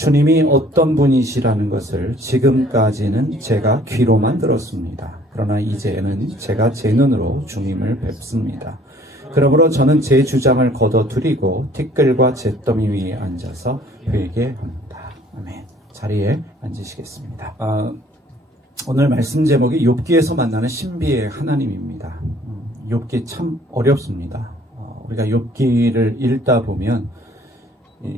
주님이 어떤 분이시라는 것을 지금까지는 제가 귀로만 들었습니다. 그러나 이제는 제가 제 눈으로 주님을 뵙습니다. 그러므로 저는 제 주장을 거둬들이고 티끌과 잿더미 위에 앉아서 회개합니다. 아멘. 자리에 앉으시겠습니다. 오늘 말씀 제목이 욥기에서 만나는 신비의 하나님입니다. 욥기 참 어렵습니다. 우리가 욥기를 읽다 보면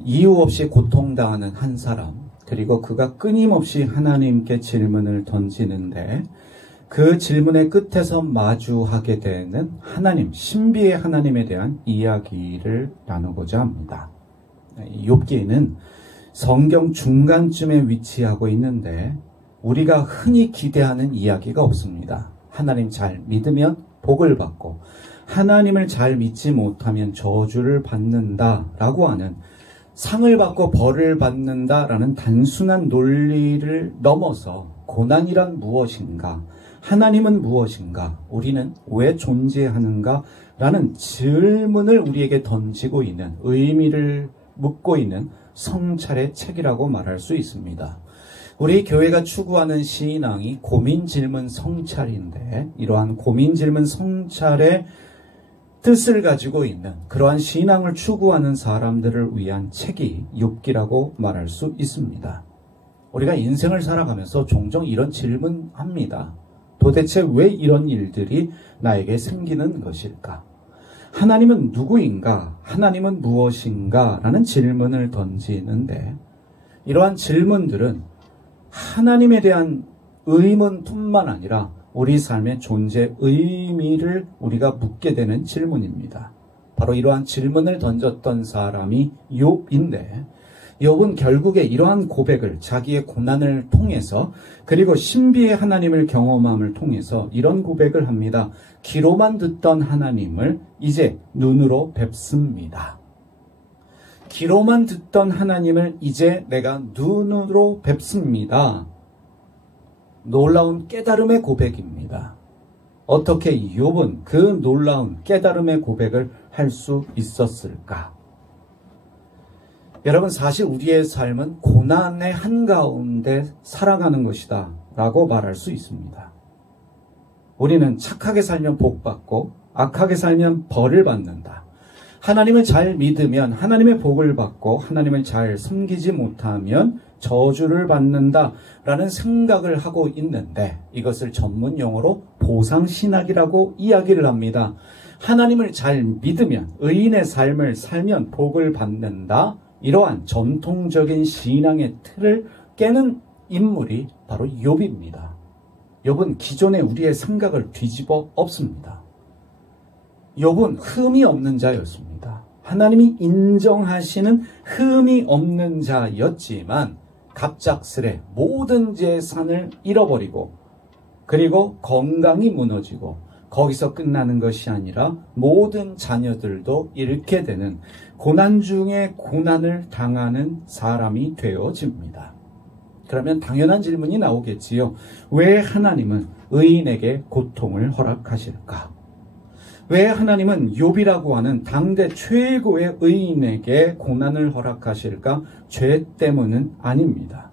이유 없이 고통당하는 한 사람, 그리고 그가 끊임없이 하나님께 질문을 던지는데 그 질문의 끝에서 마주하게 되는 하나님, 신비의 하나님에 대한 이야기를 나누고자 합니다. 욥기는 성경 중간쯤에 위치하고 있는데 우리가 흔히 기대하는 이야기가 없습니다. 하나님 잘 믿으면 복을 받고 하나님을 잘 믿지 못하면 저주를 받는다라고 하는 상을 받고 벌을 받는다라는 단순한 논리를 넘어서 고난이란 무엇인가, 하나님은 무엇인가, 우리는 왜 존재하는가 라는 질문을 우리에게 던지고 있는, 의미를 묻고 있는 성찰의 책이라고 말할 수 있습니다. 우리 교회가 추구하는 신앙이 고민질문 성찰인데 이러한 고민질문 성찰의 뜻을 가지고 있는 그러한 신앙을 추구하는 사람들을 위한 책이 욥기라고 말할 수 있습니다. 우리가 인생을 살아가면서 종종 이런 질문합니다. 도대체 왜 이런 일들이 나에게 생기는 것일까? 하나님은 누구인가? 하나님은 무엇인가? 라는 질문을 던지는데 이러한 질문들은 하나님에 대한 의문뿐만 아니라 우리 삶의 존재 의미를 우리가 묻게 되는 질문입니다. 바로 이러한 질문을 던졌던 사람이 욥인데 욥은 결국에 이러한 고백을 자기의 고난을 통해서 그리고 신비의 하나님을 경험함을 통해서 이런 고백을 합니다. 귀로만 듣던 하나님을 이제 눈으로 뵙습니다. 귀로만 듣던 하나님을 이제 내가 눈으로 뵙습니다. 놀라운 깨달음의 고백입니다. 어떻게 욥은 그 놀라운 깨달음의 고백을 할 수 있었을까? 여러분, 사실 우리의 삶은 고난의 한가운데 살아가는 것이다 라고 말할 수 있습니다. 우리는 착하게 살면 복받고 악하게 살면 벌을 받는다. 하나님을 잘 믿으면 하나님의 복을 받고 하나님을 잘 섬기지 못하면 저주를 받는다라는 생각을 하고 있는데 이것을 전문 용어로 보상신학이라고 이야기를 합니다. 하나님을 잘 믿으면 의인의 삶을 살면 복을 받는다. 이러한 전통적인 신앙의 틀을 깨는 인물이 바로 욥입니다. 욥은 기존의 우리의 생각을 뒤집어 엎습니다. 욥은 흠이 없는 자였습니다. 하나님이 인정하시는 흠이 없는 자였지만 갑작스레 모든 재산을 잃어버리고 그리고 건강이 무너지고 거기서 끝나는 것이 아니라 모든 자녀들도 잃게 되는 고난 중에 고난을 당하는 사람이 되어집니다. 그러면 당연한 질문이 나오겠지요. 왜 하나님은 의인에게 고통을 허락하실까? 왜 하나님은 욥이라고 하는 당대 최고의 의인에게 고난을 허락하실까? 죄 때문은 아닙니다.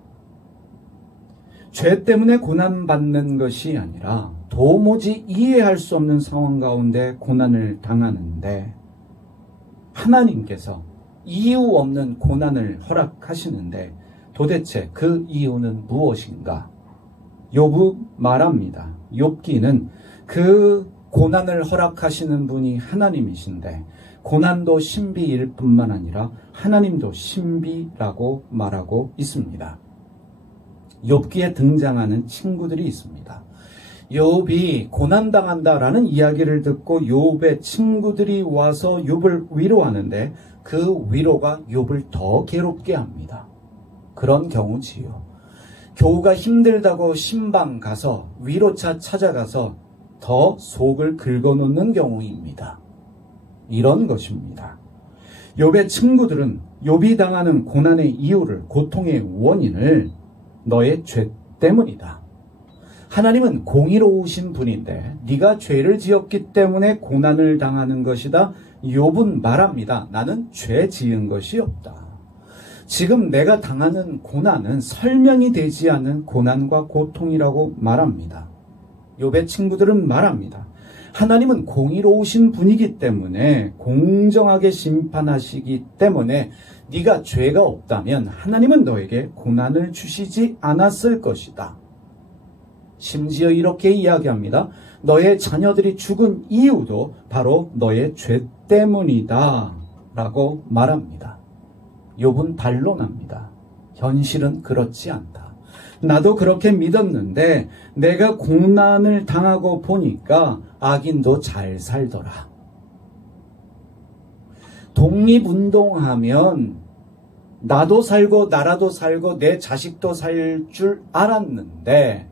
죄 때문에 고난받는 것이 아니라 도무지 이해할 수 없는 상황 가운데 고난을 당하는데 하나님께서 이유 없는 고난을 허락하시는데 도대체 그 이유는 무엇인가? 욥은 말합니다. 욥기는 그 고난을 허락하시는 분이 하나님이신데 고난도 신비일 뿐만 아니라 하나님도 신비라고 말하고 있습니다. 욥기에 등장하는 친구들이 있습니다. 욥이 고난당한다라는 이야기를 듣고 욥의 친구들이 와서 욥을 위로하는데 그 위로가 욥을 더 괴롭게 합니다. 그런 경우지요. 교우가 힘들다고 신방 가서 위로차 찾아가서 더 속을 긁어놓는 경우입니다. 이런 것입니다. 욥의 친구들은 욥이 당하는 고난의 이유를, 고통의 원인을 너의 죄 때문이다. 하나님은 공의로우신 분인데 네가 죄를 지었기 때문에 고난을 당하는 것이다. 욥은 말합니다. 나는 죄 지은 것이 없다. 지금 내가 당하는 고난은 설명이 되지 않는 고난과 고통이라고 말합니다. 욥의 친구들은 말합니다. 하나님은 공의로우신 분이기 때문에 공정하게 심판하시기 때문에 네가 죄가 없다면 하나님은 너에게 고난을 주시지 않았을 것이다. 심지어 이렇게 이야기합니다. 너의 자녀들이 죽은 이유도 바로 너의 죄 때문이다 라고 말합니다. 욥은 반론합니다. 현실은 그렇지 않다. 나도 그렇게 믿었는데 내가 고난을 당하고 보니까 악인도 잘 살더라. 독립운동하면 나도 살고 나라도 살고 내 자식도 살 줄 알았는데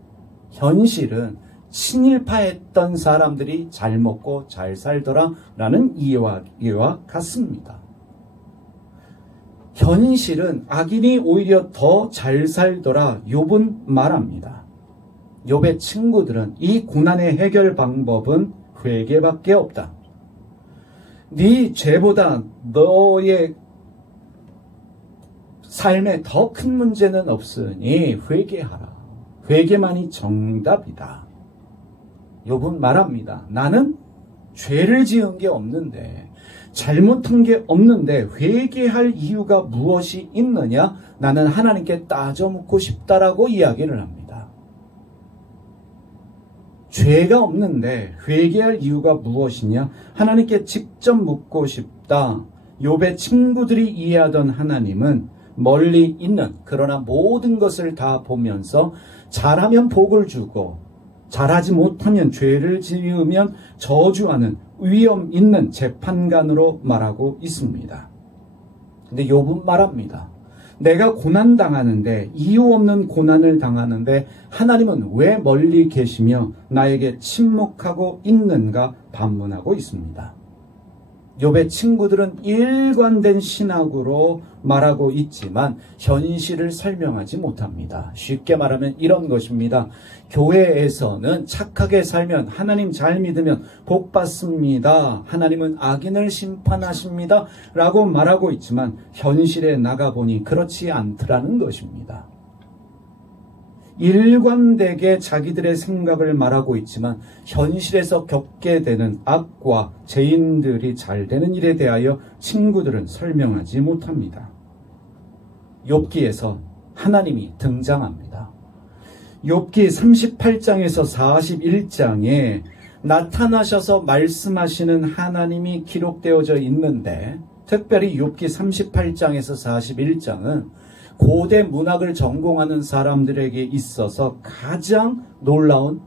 현실은 친일파했던 사람들이 잘 먹고 잘 살더라 라는 이야기와 같습니다. 현실은 악인이 오히려 더 잘 살더라 욥은 말합니다. 욥의 친구들은 이 고난의 해결 방법은 회개밖에 없다. 네 죄보다 너의 삶에 더 큰 문제는 없으니 회개하라. 회개만이 정답이다. 욥은 말합니다. 나는 죄를 지은 게 없는데 잘못한 게 없는데 회개할 이유가 무엇이 있느냐? 나는 하나님께 따져 묻고 싶다라고 이야기를 합니다. 죄가 없는데 회개할 이유가 무엇이냐? 하나님께 직접 묻고 싶다. 욥의 친구들이 이해하던 하나님은 멀리 있는 그러나 모든 것을 다 보면서 잘하면 복을 주고 잘하지 못하면 죄를 지으면 저주하는 위험 있는 재판관으로 말하고 있습니다. 근데 욥은 말합니다. 내가 고난당하는데 이유 없는 고난을 당하는데 하나님은 왜 멀리 계시며 나에게 침묵하고 있는가 반문하고 있습니다. 욥의 친구들은 일관된 신학으로 말하고 있지만 현실을 설명하지 못합니다. 쉽게 말하면 이런 것입니다. 교회에서는 착하게 살면 하나님 잘 믿으면 복 받습니다. 하나님은 악인을 심판하십니다. 라고 말하고 있지만 현실에 나가보니 그렇지 않더라는 것입니다. 일관되게 자기들의 생각을 말하고 있지만 현실에서 겪게 되는 악과 죄인들이 잘 되는 일에 대하여 친구들은 설명하지 못합니다. 욥기에서 하나님이 등장합니다. 욥기 38장에서 41장에 나타나셔서 말씀하시는 하나님이 기록되어져 있는데 특별히 욥기 38장에서 41장은 고대 문학을 전공하는 사람들에게 있어서 가장 놀라운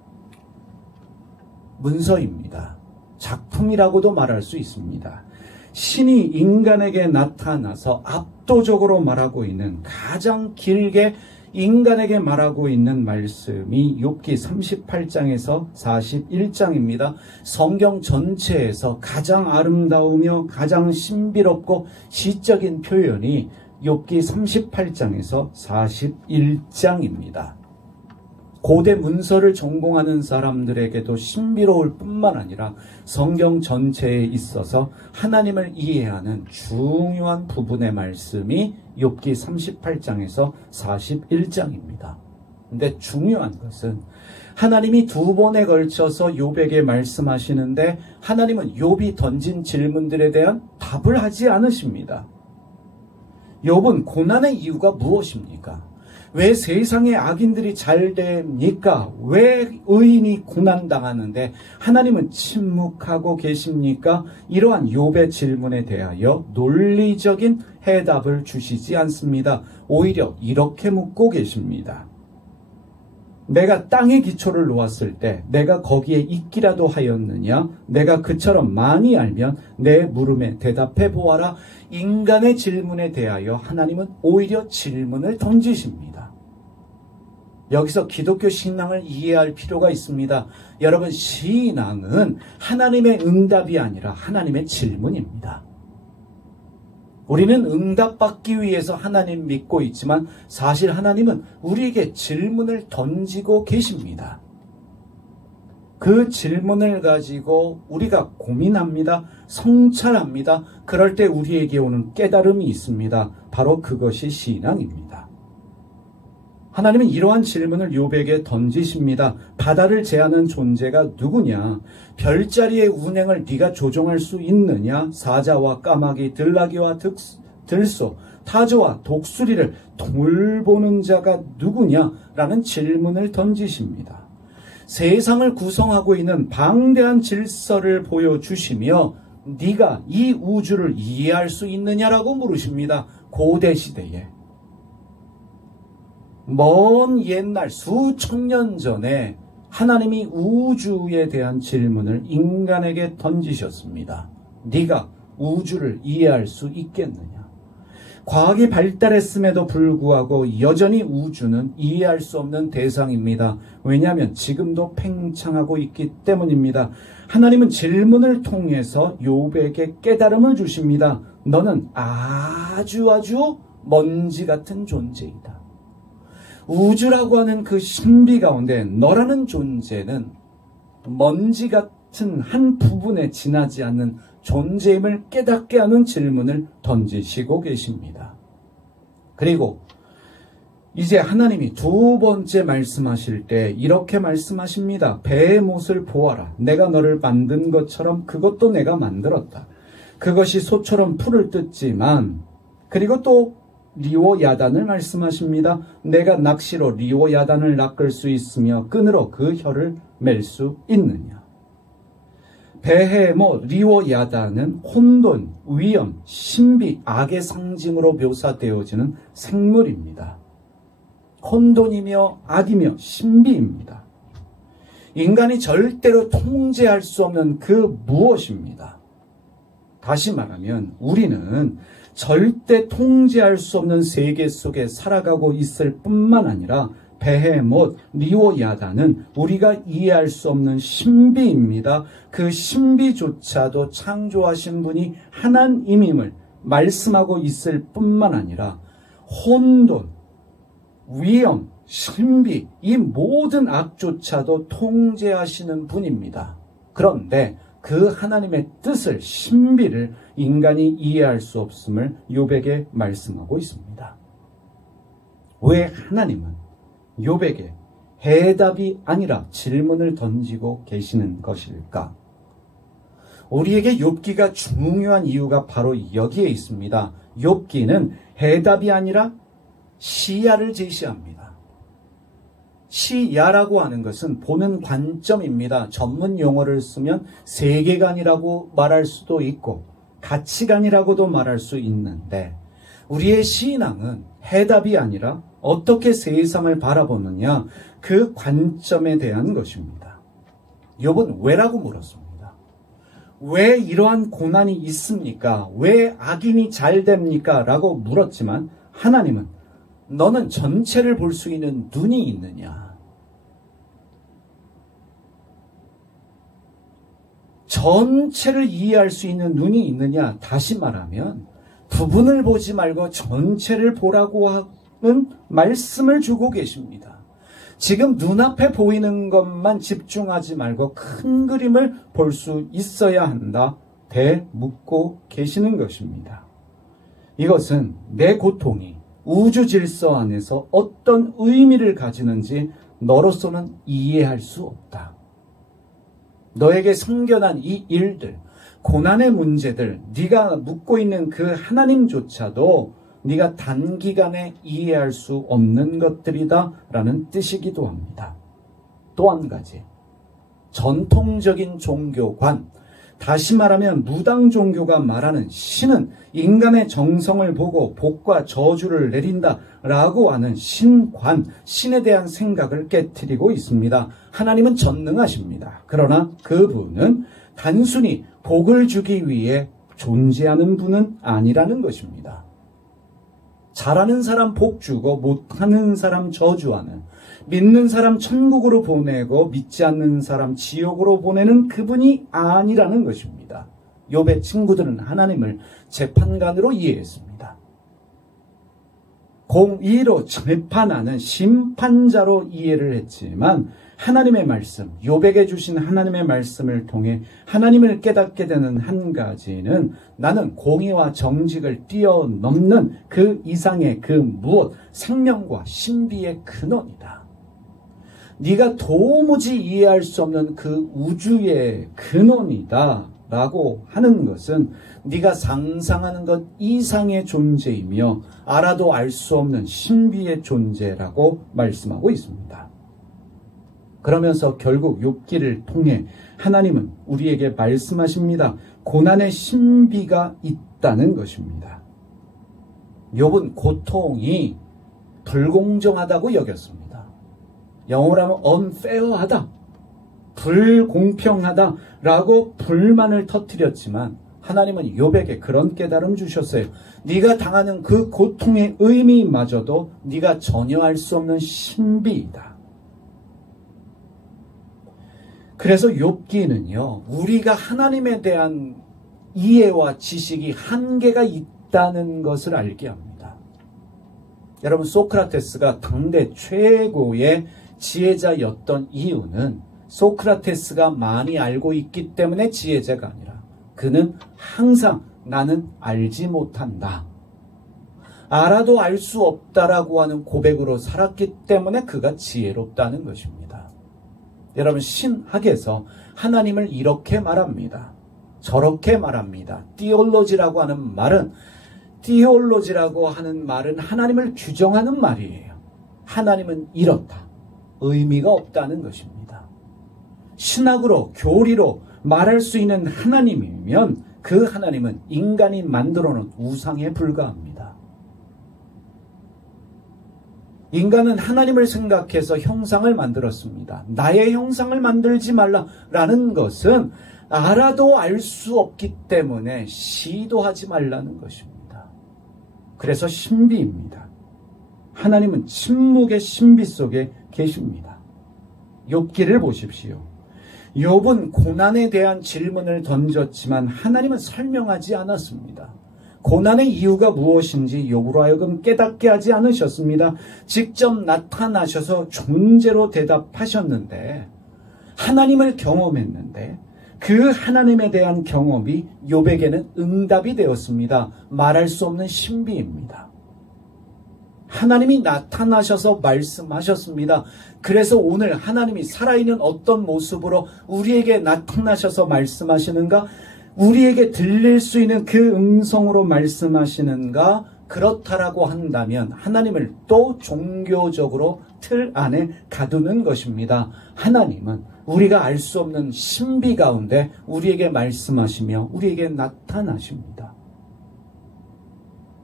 문서입니다. 작품이라고도 말할 수 있습니다. 신이 인간에게 나타나서 압도적으로 말하고 있는 가장 길게 인간에게 말하고 있는 말씀이 욥기 38장에서 41장입니다. 성경 전체에서 가장 아름다우며 가장 신비롭고 시적인 표현이 욥기 38장에서 41장입니다. 고대 문서를 전공하는 사람들에게도 신비로울 뿐만 아니라 성경 전체에 있어서 하나님을 이해하는 중요한 부분의 말씀이 욥기 38장에서 41장입니다. 근데 중요한 것은 하나님이 두 번에 걸쳐서 욥에게 말씀하시는데 하나님은 욥이 던진 질문들에 대한 답을 하지 않으십니다. 욥은 고난의 이유가 무엇입니까? 왜 세상의 악인들이 잘 됩니까? 왜 의인이 고난당하는데 하나님은 침묵하고 계십니까? 이러한 욥의 질문에 대하여 논리적인 해답을 주시지 않습니다. 오히려 이렇게 묻고 계십니다. 내가 땅에 기초를 놓았을 때 내가 거기에 있기라도 하였느냐? 내가 그처럼 많이 알면 내 물음에 대답해 보아라. 인간의 질문에 대하여 하나님은 오히려 질문을 던지십니다. 여기서 기독교 신앙을 이해할 필요가 있습니다. 여러분, 신앙은 하나님의 응답이 아니라 하나님의 질문입니다. 우리는 응답받기 위해서 하나님 믿고 있지만 사실 하나님은 우리에게 질문을 던지고 계십니다. 그 질문을 가지고 우리가 고민합니다. 성찰합니다. 그럴 때 우리에게 오는 깨달음이 있습니다. 바로 그것이 신앙입니다. 하나님은 이러한 질문을 욥에게 던지십니다. 바다를 제하는 존재가 누구냐? 별자리의 운행을 네가 조종할 수 있느냐? 사자와 까마귀, 들나귀와 들소, 타조와 독수리를 돌보는 자가 누구냐? 라는 질문을 던지십니다. 세상을 구성하고 있는 방대한 질서를 보여주시며 네가 이 우주를 이해할 수 있느냐라고 물으십니다. 고대 시대에. 먼 옛날 수천 년 전에 하나님이 우주에 대한 질문을 인간에게 던지셨습니다. 네가 우주를 이해할 수 있겠느냐? 과학이 발달했음에도 불구하고 여전히 우주는 이해할 수 없는 대상입니다. 왜냐하면 지금도 팽창하고 있기 때문입니다. 하나님은 질문을 통해서 욥에게 깨달음을 주십니다. 너는 아주 먼지 같은 존재이다. 우주라고 하는 그 신비 가운데 너라는 존재는 먼지 같은 한 부분에 지나지 않는 존재임을 깨닫게 하는 질문을 던지시고 계십니다. 그리고 이제 하나님이 두 번째 말씀하실 때 이렇게 말씀하십니다. 배의 못을 보아라. 내가 너를 만든 것처럼 그것도 내가 만들었다. 그것이 소처럼 풀을 뜯지만, 그리고 또 리오 야단을 말씀하십니다. 내가 낚시로 리오 야단을 낚을 수 있으며 끈으로 그 혀를 맬 수 있느냐. 베헤모, 리오 야단은 혼돈, 위험, 신비, 악의 상징으로 묘사되어지는 생물입니다. 혼돈이며 악이며 신비입니다. 인간이 절대로 통제할 수 없는 그 무엇입니다. 다시 말하면 우리는 절대 통제할 수 없는 세계 속에 살아가고 있을 뿐만 아니라 베헤못, 리오야다는 우리가 이해할 수 없는 신비입니다. 그 신비조차도 창조하신 분이 하나님임을 말씀하고 있을 뿐만 아니라 혼돈, 위험, 신비, 이 모든 악조차도 통제하시는 분입니다. 그런데 그 하나님의 뜻을, 신비를 인간이 이해할 수 없음을 욥에게 말씀하고 있습니다. 왜 하나님은 욥에게 해답이 아니라 질문을 던지고 계시는 것일까? 우리에게 욥기가 중요한 이유가 바로 여기에 있습니다. 욥기는 해답이 아니라 시야를 제시합니다. 시야라고 하는 것은 보는 관점입니다. 전문 용어를 쓰면 세계관이라고 말할 수도 있고 가치관이라고도 말할 수 있는데, 우리의 신앙은 해답이 아니라 어떻게 세상을 바라보느냐, 그 관점에 대한 것입니다. 욥은 왜라고 물었습니다. 왜 이러한 고난이 있습니까? 왜 악인이 잘 됩니까? 라고 물었지만 하나님은 너는 전체를 볼 수 있는 눈이 있느냐? 전체를 이해할 수 있는 눈이 있느냐? 다시 말하면 부분을 보지 말고 전체를 보라고 하는 말씀을 주고 계십니다. 지금 눈앞에 보이는 것만 집중하지 말고 큰 그림을 볼 수 있어야 한다. 대묻고 계시는 것입니다. 이것은 내 고통이 우주 질서 안에서 어떤 의미를 가지는지 너로서는 이해할 수 없다. 너에게 생겨난 이 일들, 고난의 문제들, 네가 묻고 있는 그 하나님조차도 네가 단기간에 이해할 수 없는 것들이다 라는 뜻이기도 합니다. 또 한 가지, 전통적인 종교관, 다시 말하면 무당 종교가 말하는 신은 인간의 정성을 보고 복과 저주를 내린다 라고 하는 신관, 신에 대한 생각을 깨트리고 있습니다. 하나님은 전능하십니다. 그러나 그분은 단순히 복을 주기 위해 존재하는 분은 아니라는 것입니다. 잘하는 사람 복 주고 못하는 사람 저주하는, 믿는 사람 천국으로 보내고 믿지 않는 사람 지옥으로 보내는 그분이 아니라는 것입니다. 욥의 친구들은 하나님을 재판관으로 이해했습니다. 공의로 재판하는 심판자로 이해를 했지만 하나님의 말씀, 욥에게 주신 하나님의 말씀을 통해 하나님을 깨닫게 되는 한 가지는 나는 공의와 정직을 뛰어넘는 그 이상의 그 무엇, 생명과 신비의 근원이다. 네가 도무지 이해할 수 없는 그 우주의 근원이다 라고 하는 것은 네가 상상하는 것 이상의 존재이며 알아도 알 수 없는 신비의 존재라고 말씀하고 있습니다. 그러면서 결국 욥기를 통해 하나님은 우리에게 말씀하십니다. 고난의 신비가 있다는 것입니다. 욥은 고통이 불공정하다고 여겼습니다. 영어로 하면 unfair하다, 불공평하다라고 불만을 터뜨렸지만 하나님은 욥에게 그런 깨달음 주셨어요. 네가 당하는 그 고통의 의미마저도 네가 전혀 알 수 없는 신비이다. 그래서 욥기는요, 우리가 하나님에 대한 이해와 지식이 한계가 있다는 것을 알게 합니다. 여러분, 소크라테스가 당대 최고의 지혜자였던 이유는 소크라테스가 많이 알고 있기 때문에 지혜자가 아니라 그는 항상 나는 알지 못한다, 알아도 알 수 없다라고 하는 고백으로 살았기 때문에 그가 지혜롭다는 것입니다. 여러분, 신학에서 하나님을 이렇게 말합니다. 저렇게 말합니다. 띠올로지라고 하는 말은 하나님을 규정하는 말이에요. 하나님은 이렇다, 의미가 없다는 것입니다. 신학으로, 교리로 말할 수 있는 하나님이면 그 하나님은 인간이 만들어 놓은 우상에 불과합니다. 인간은 하나님을 생각해서 형상을 만들었습니다. 나의 형상을 만들지 말라라는 것은 알아도 알 수 없기 때문에 시도하지 말라는 것입니다. 그래서 신비입니다. 하나님은 침묵의 신비 속에 계십니다. 욥기를 보십시오. 욥은 고난에 대한 질문을 던졌지만 하나님은 설명하지 않았습니다. 고난의 이유가 무엇인지 욥으로 하여금 깨닫게 하지 않으셨습니다. 직접 나타나셔서 존재로 대답하셨는데, 하나님을 경험했는데 그 하나님에 대한 경험이 욥에게는 응답이 되었습니다. 말할 수 없는 신비입니다. 하나님이 나타나셔서 말씀하셨습니다. 그래서 오늘 하나님이 살아있는 어떤 모습으로 우리에게 나타나셔서 말씀하시는가? 우리에게 들릴 수 있는 그 음성으로 말씀하시는가? 그렇다라고 한다면 하나님을 또 종교적으로 틀 안에 가두는 것입니다. 하나님은 우리가 알 수 없는 신비 가운데 우리에게 말씀하시며 우리에게 나타나십니다.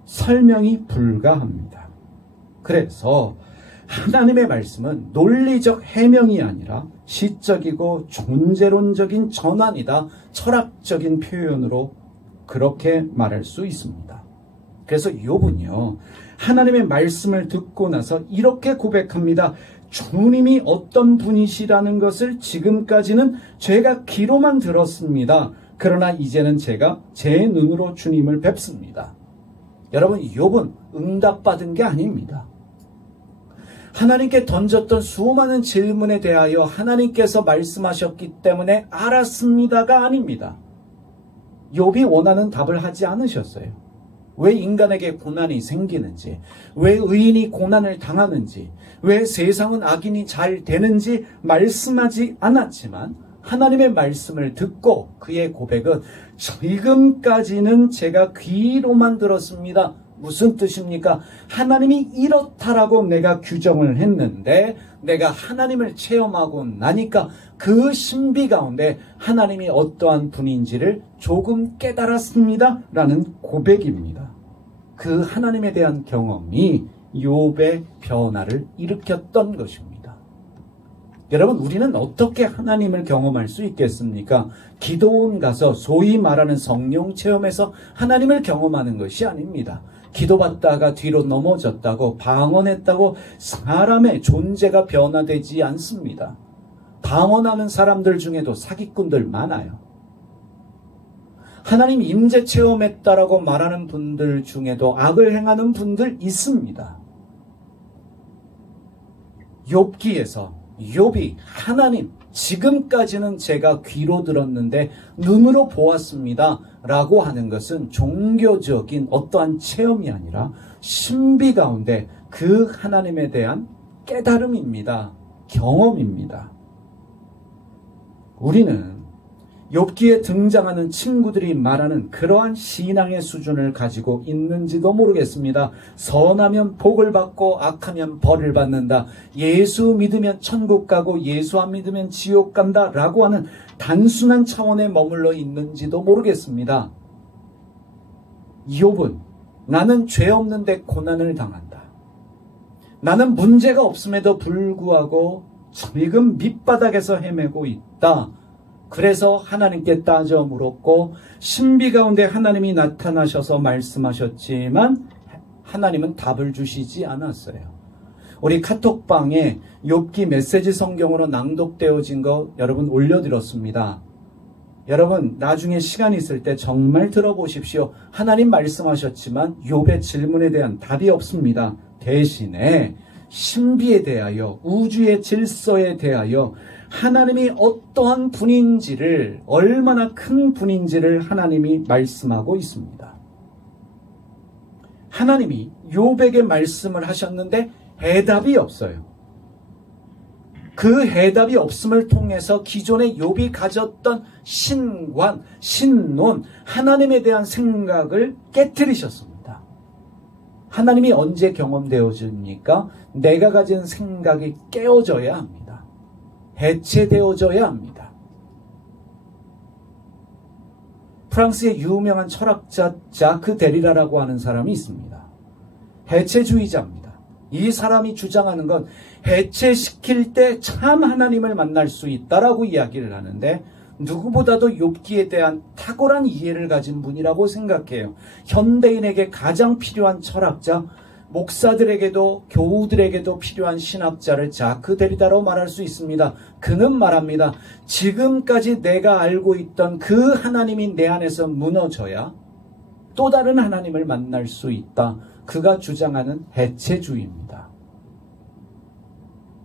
설명이 불가합니다. 그래서 하나님의 말씀은 논리적 해명이 아니라 시적이고 존재론적인 전환이다, 철학적인 표현으로 그렇게 말할 수 있습니다. 그래서 욥은요, 하나님의 말씀을 듣고 나서 이렇게 고백합니다. 주님이 어떤 분이시라는 것을 지금까지는 제가 귀로만 들었습니다. 그러나 이제는 제가 제 눈으로 주님을 뵙습니다. 여러분, 욥은 응답받은 게 아닙니다. 하나님께 던졌던 수많은 질문에 대하여 하나님께서 말씀하셨기 때문에 알았습니다가 아닙니다. 욥이 원하는 답을 하지 않으셨어요. 왜 인간에게 고난이 생기는지, 왜 의인이 고난을 당하는지, 왜 세상은 악인이 잘 되는지 말씀하지 않았지만 하나님의 말씀을 듣고 그의 고백은 지금까지는 제가 귀로만 들었습니다. 무슨 뜻입니까? 하나님이 이렇다라고 내가 규정을 했는데 내가 하나님을 체험하고 나니까 그 신비 가운데 하나님이 어떠한 분인지를 조금 깨달았습니다 라는 고백입니다. 그 하나님에 대한 경험이 욥의 변화를 일으켰던 것입니다. 여러분, 우리는 어떻게 하나님을 경험할 수 있겠습니까? 기도원 가서 소위 말하는 성령 체험에서 하나님을 경험하는 것이 아닙니다. 기도받다가 뒤로 넘어졌다고, 방언했다고 사람의 존재가 변화되지 않습니다. 방언하는 사람들 중에도 사기꾼들 많아요. 하나님 임재 체험했다라고 말하는 분들 중에도 악을 행하는 분들 있습니다. 욥기에서 욥이 하나님, 지금까지는 제가 귀로 들었는데 눈으로 보았습니다 라고 하는 것은 종교적인 어떠한 체험이 아니라 신비 가운데 그 하나님에 대한 깨달음입니다. 경험입니다. 우리는 욥기에 등장하는 친구들이 말하는 그러한 신앙의 수준을 가지고 있는지도 모르겠습니다. 선하면 복을 받고 악하면 벌을 받는다. 예수 믿으면 천국 가고 예수 안 믿으면 지옥 간다 라고 하는 단순한 차원에 머물러 있는지도 모르겠습니다. 욥은 나는 죄 없는데 고난을 당한다. 나는 문제가 없음에도 불구하고 지금 밑바닥에서 헤매고 있다. 그래서 하나님께 따져 물었고 신비 가운데 하나님이 나타나셔서 말씀하셨지만 하나님은 답을 주시지 않았어요. 우리 카톡방에 욥기 메시지 성경으로 낭독되어진 거 여러분 올려드렸습니다. 여러분 나중에 시간 있을 때 정말 들어보십시오. 하나님 말씀하셨지만 욥의 질문에 대한 답이 없습니다. 대신에 신비에 대하여 우주의 질서에 대하여 하나님이 어떠한 분인지를 얼마나 큰 분인지를 하나님이 말씀하고 있습니다. 하나님이 욥에게 말씀을 하셨는데 해답이 없어요. 그 해답이 없음을 통해서 기존의 욥이 가졌던 신관, 신론, 하나님에 대한 생각을 깨트리셨습니다. 하나님이 언제 경험되어집니까? 내가 가진 생각이 깨어져야 합니다. 해체되어져야 합니다. 프랑스의 유명한 철학자 자크 데리라라고 하는 사람이 있습니다. 해체주의자입니다. 이 사람이 주장하는 건 해체시킬 때 참 하나님을 만날 수 있다라고 이야기를 하는데 누구보다도 욥기에 대한 탁월한 이해를 가진 분이라고 생각해요. 현대인에게 가장 필요한 철학자, 목사들에게도 교우들에게도 필요한 신학자를 자크 데리다로 말할 수 있습니다. 그는 말합니다. 지금까지 내가 알고 있던 그 하나님이 내 안에서 무너져야 또 다른 하나님을 만날 수 있다. 그가 주장하는 해체주의입니다.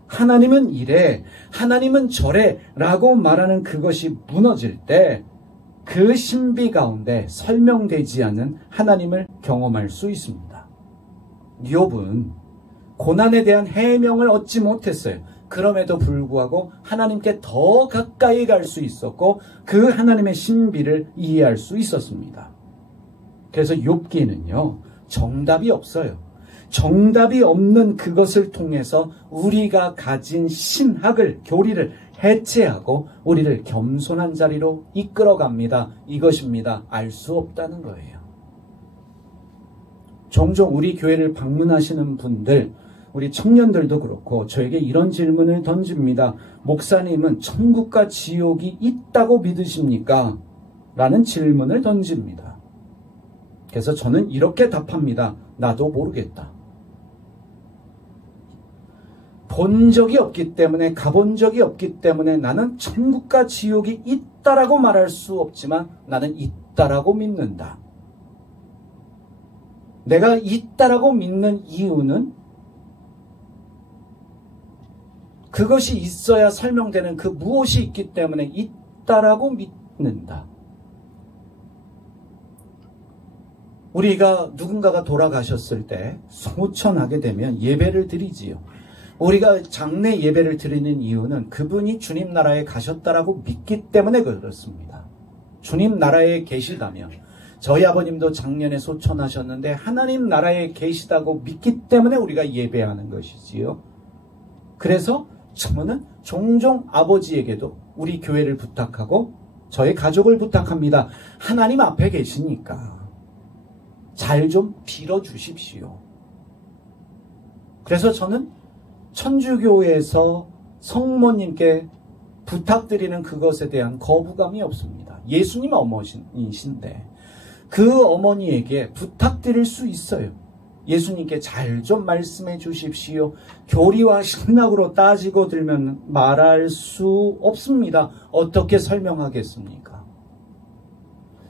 하나님은 이래, 하나님은 저래 라고 말하는 그것이 무너질 때 그 신비 가운데 설명되지 않은 하나님을 경험할 수 있습니다. 욥은 고난에 대한 해명을 얻지 못했어요. 그럼에도 불구하고 하나님께 더 가까이 갈 수 있었고 그 하나님의 신비를 이해할 수 있었습니다. 그래서 욥기는요, 정답이 없어요. 정답이 없는 그것을 통해서 우리가 가진 신학을, 교리를 해체하고 우리를 겸손한 자리로 이끌어갑니다. 이것입니다. 알 수 없다는 거예요. 종종 우리 교회를 방문하시는 분들, 우리 청년들도 그렇고 저에게 이런 질문을 던집니다. 목사님은 천국과 지옥이 있다고 믿으십니까? 라는 질문을 던집니다. 그래서 저는 이렇게 답합니다. 나도 모르겠다. 본 적이 없기 때문에, 가본 적이 없기 때문에 나는 천국과 지옥이 있다라고 말할 수 없지만 나는 있다라고 믿는다. 내가 있다라고 믿는 이유는 그것이 있어야 설명되는 그 무엇이 있기 때문에 있다라고 믿는다. 우리가 누군가가 돌아가셨을 때 소천하게 되면 예배를 드리지요. 우리가 장례 예배를 드리는 이유는 그분이 주님 나라에 가셨다라고 믿기 때문에 그렇습니다. 주님 나라에 계시다면, 저희 아버님도 작년에 소천하셨는데 하나님 나라에 계시다고 믿기 때문에 우리가 예배하는 것이지요. 그래서 저는 종종 아버지에게도 우리 교회를 부탁하고 저희 가족을 부탁합니다. 하나님 앞에 계시니까 잘 좀 빌어주십시오. 그래서 저는 천주교에서 성모님께 부탁드리는 그것에 대한 거부감이 없습니다. 예수님 어머니신데 그 어머니에게 부탁드릴 수 있어요. 예수님께 잘 좀 말씀해 주십시오. 교리와 신학으로 따지고 들면 말할 수 없습니다. 어떻게 설명하겠습니까?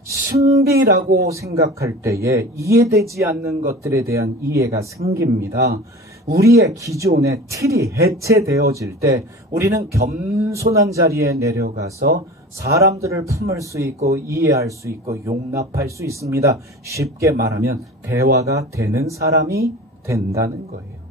신비라고 생각할 때에 이해되지 않는 것들에 대한 이해가 생깁니다. 우리의 기존의 틀이 해체되어질 때 우리는 겸손한 자리에 내려가서 사람들을 품을 수 있고 이해할 수 있고 용납할 수 있습니다. 쉽게 말하면 대화가 되는 사람이 된다는 거예요.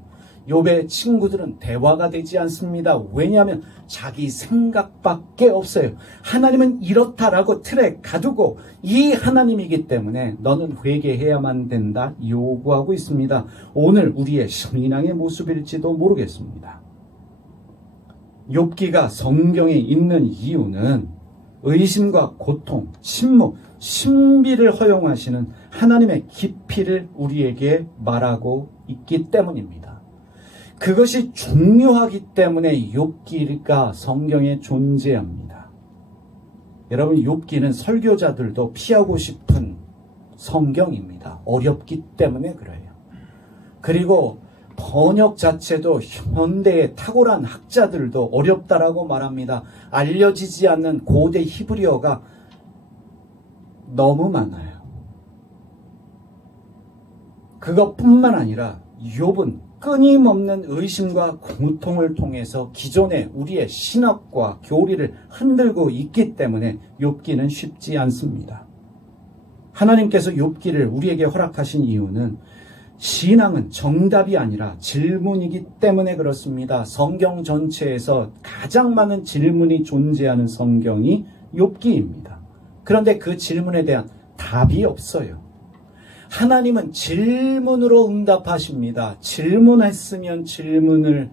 욥의 친구들은 대화가 되지 않습니다. 왜냐하면 자기 생각밖에 없어요. 하나님은 이렇다라고 틀에 가두고 이 하나님이기 때문에 너는 회개해야만 된다 요구하고 있습니다. 오늘 우리의 신앙의 모습일지도 모르겠습니다. 욥기가 성경에 있는 이유는 의심과 고통, 침묵, 신비를 허용하시는 하나님의 깊이를 우리에게 말하고 있기 때문입니다. 그것이 중요하기 때문에 욥기가 성경에 존재합니다. 여러분, 욥기는 설교자들도 피하고 싶은 성경입니다. 어렵기 때문에 그래요. 그리고 번역 자체도 현대의 탁월한 학자들도 어렵다라고 말합니다. 알려지지 않는 고대 히브리어가 너무 많아요. 그것뿐만 아니라 욥은 끊임없는 의심과 고통을 통해서 기존의 우리의 신학과 교리를 흔들고 있기 때문에 욥기는 쉽지 않습니다. 하나님께서 욥기를 우리에게 허락하신 이유는 신앙은 정답이 아니라 질문이기 때문에 그렇습니다. 성경 전체에서 가장 많은 질문이 존재하는 성경이 욥기입니다. 그런데 그 질문에 대한 답이 없어요. 하나님은 질문으로 응답하십니다. 질문했으면 질문을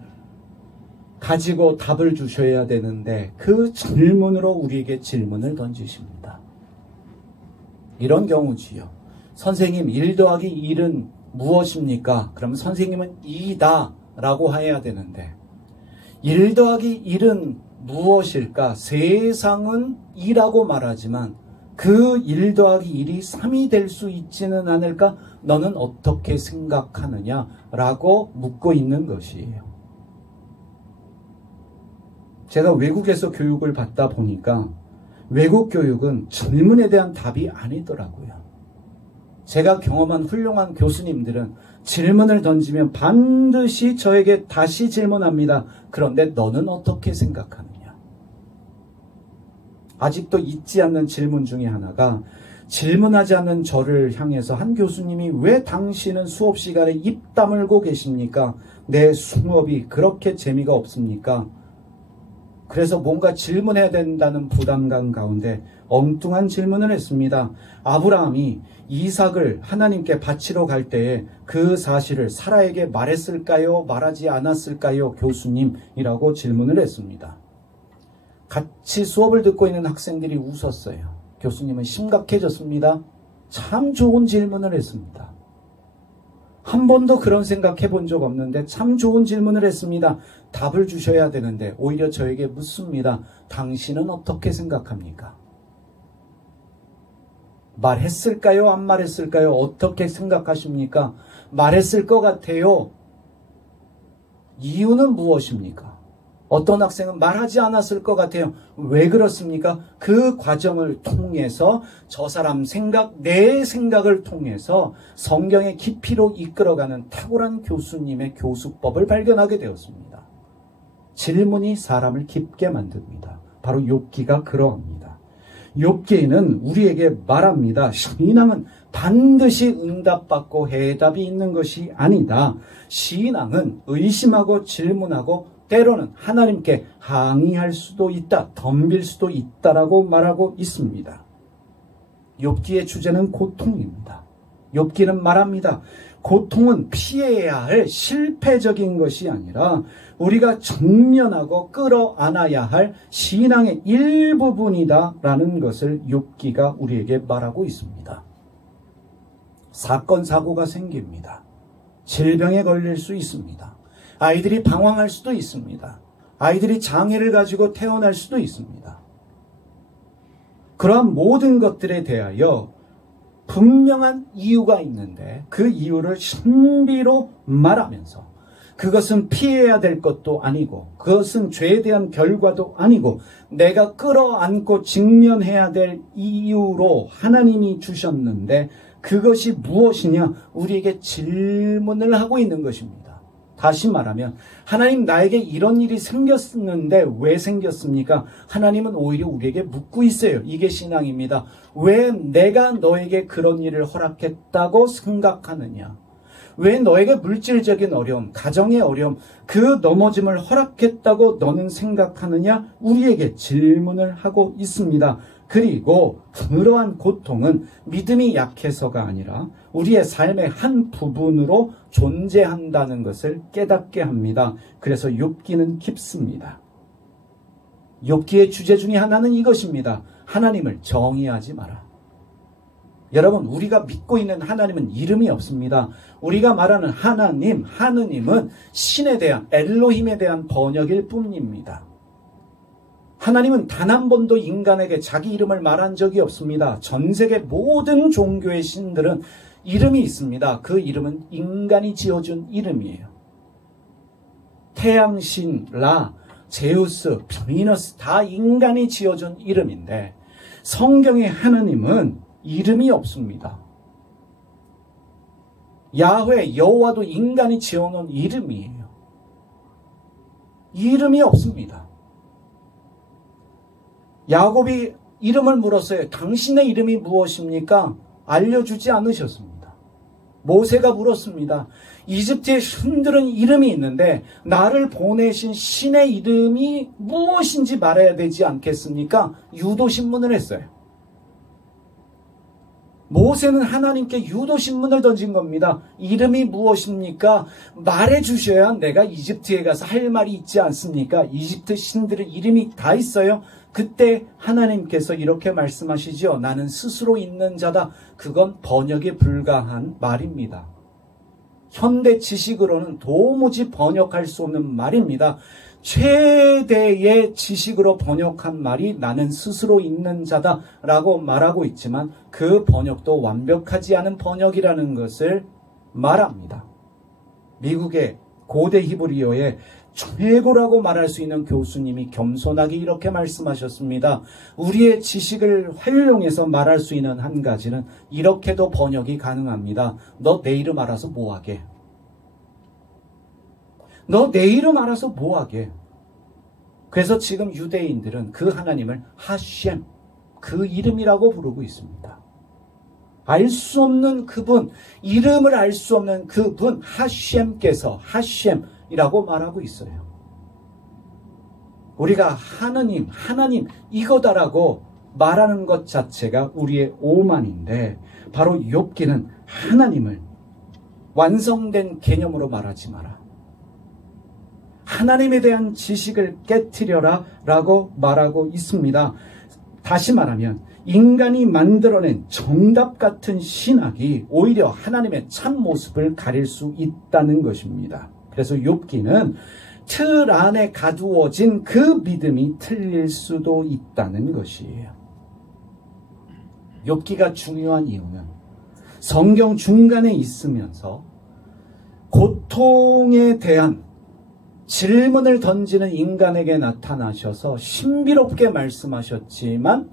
가지고 답을 주셔야 되는데 그 질문으로 우리에게 질문을 던지십니다. 이런 경우지요. 선생님, 1 더하기 1은 무엇입니까? 그럼 선생님은 2다 라고 해야 되는데 1 더하기 1은 무엇일까? 세상은 2라고 말하지만 그 1 더하기 1이 3이 될 수 있지는 않을까? 너는 어떻게 생각하느냐? 라고 묻고 있는 것이에요. 제가 외국에서 교육을 받다 보니까 외국 교육은 질문에 대한 답이 아니더라고요. 제가 경험한 훌륭한 교수님들은 질문을 던지면 반드시 저에게 다시 질문합니다. 그런데 너는 어떻게 생각하느냐? 아직도 잊지 않는 질문 중에 하나가 질문하지 않는 저를 향해서 한 교수님이 왜 당신은 수업 시간에 입 다물고 계십니까? 내 수업이 그렇게 재미가 없습니까? 그래서 뭔가 질문해야 된다는 부담감 가운데 엉뚱한 질문을 했습니다. 아브라함이 이삭을 하나님께 바치러 갈 때에 그 사실을 사라에게 말했을까요? 말하지 않았을까요? 교수님이라고 질문을 했습니다. 같이 수업을 듣고 있는 학생들이 웃었어요. 교수님은 심각해졌습니다. 참 좋은 질문을 했습니다. 한 번도 그런 생각해 본 적 없는데 참 좋은 질문을 했습니다. 답을 주셔야 되는데 오히려 저에게 묻습니다. 당신은 어떻게 생각합니까? 말했을까요? 안 말했을까요? 어떻게 생각하십니까? 말했을 것 같아요. 이유는 무엇입니까? 어떤 학생은 말하지 않았을 것 같아요. 왜 그렇습니까? 그 과정을 통해서 저 사람 생각, 내 생각을 통해서 성경의 깊이로 이끌어가는 탁월한 교수님의 교수법을 발견하게 되었습니다. 질문이 사람을 깊게 만듭니다. 바로 욥기가 그러합니다. 욥기는 우리에게 말합니다. 신앙은 반드시 응답받고 해답이 있는 것이 아니다. 신앙은 의심하고 질문하고 때로는 하나님께 항의할 수도 있다, 덤빌 수도 있다라고 말하고 있습니다. 욥기의 주제는 고통입니다. 욥기는 말합니다. 고통은 피해야 할 실패적인 것이 아니라 우리가 정면하고 끌어안아야 할 신앙의 일부분이다라는 것을 욥기가 우리에게 말하고 있습니다. 사건, 사고가 생깁니다. 질병에 걸릴 수 있습니다. 아이들이 방황할 수도 있습니다. 아이들이 장애를 가지고 태어날 수도 있습니다. 그러한 모든 것들에 대하여 분명한 이유가 있는데 그 이유를 신비로 말하면서 그것은 피해야 될 것도 아니고 그것은 죄에 대한 결과도 아니고 내가 끌어안고 직면해야 될 이유로 하나님이 주셨는데 그것이 무엇이냐? 우리에게 질문을 하고 있는 것입니다. 다시 말하면 하나님 나에게 이런 일이 생겼는데 왜 생겼습니까? 하나님은 오히려 우리에게 묻고 있어요. 이게 신앙입니다. 왜 내가 너에게 그런 일을 허락했다고 생각하느냐? 왜 너에게 물질적인 어려움, 가정의 어려움, 그 넘어짐을 허락했다고 너는 생각하느냐? 우리에게 질문을 하고 있습니다. 그리고 그러한 고통은 믿음이 약해서가 아니라 우리의 삶의 한 부분으로 존재한다는 것을 깨닫게 합니다. 그래서 욥기는 깊습니다. 욥기의 주제 중에 하나는 이것입니다. 하나님을 정의하지 마라. 여러분, 우리가 믿고 있는 하나님은 이름이 없습니다. 우리가 말하는 하느님은 신에 대한, 엘로힘에 대한 번역일 뿐입니다. 하나님은 단 한 번도 인간에게 자기 이름을 말한 적이 없습니다. 전 세계 모든 종교의 신들은 이름이 있습니다. 그 이름은 인간이 지어준 이름이에요. 태양신, 라, 제우스, 비너스 다 인간이 지어준 이름인데 성경의 하나님은 이름이 없습니다. 야훼, 여호와도 인간이 지어놓은 이름이에요. 이름이 없습니다. 야곱이 이름을 물었어요. 당신의 이름이 무엇입니까? 알려주지 않으셨습니다. 모세가 물었습니다. 이집트의 신들은 이름이 있는데 나를 보내신 신의 이름이 무엇인지 말해야 되지 않겠습니까? 유도신문을 했어요. 모세는 하나님께 유도신문을 던진 겁니다. 이름이 무엇입니까? 말해주셔야 내가 이집트에 가서 할 말이 있지 않습니까? 이집트 신들의 이름이 다 있어요. 그때 하나님께서 이렇게 말씀하시죠. 나는 스스로 있는 자다. 그건 번역에 불과한 말입니다. 현대 지식으로는 도무지 번역할 수 없는 말입니다. 최대의 지식으로 번역한 말이 나는 스스로 있는 자다라고 말하고 있지만 그 번역도 완벽하지 않은 번역이라는 것을 말합니다. 미국의 고대 히브리어의 최고라고 말할 수 있는 교수님이 겸손하게 이렇게 말씀하셨습니다. 우리의 지식을 활용해서 말할 수 있는 한 가지는 이렇게도 번역이 가능합니다. 너 내 이름 알아서 뭐하게? 너 내 이름 알아서 뭐하게? 그래서 지금 유대인들은 그 하나님을 하셴, 그 이름이라고 부르고 있습니다. 알 수 없는 그분, 이름을 알 수 없는 그분 하셴께서 하셴이라고 말하고 있어요. 우리가 하느님, 하나님 이거다라고 말하는 것 자체가 우리의 오만인데 바로 욥기는 하나님을 완성된 개념으로 말하지 마라. 하나님에 대한 지식을 깨트려라 라고 말하고 있습니다. 다시 말하면 인간이 만들어낸 정답 같은 신학이 오히려 하나님의 참 모습을 가릴 수 있다는 것입니다. 그래서 욥기는 틀 안에 가두어진 그 믿음이 틀릴 수도 있다는 것이에요. 욥기가 중요한 이유는 성경 중간에 있으면서 고통에 대한 질문을 던지는 인간에게 나타나셔서 신비롭게 말씀하셨지만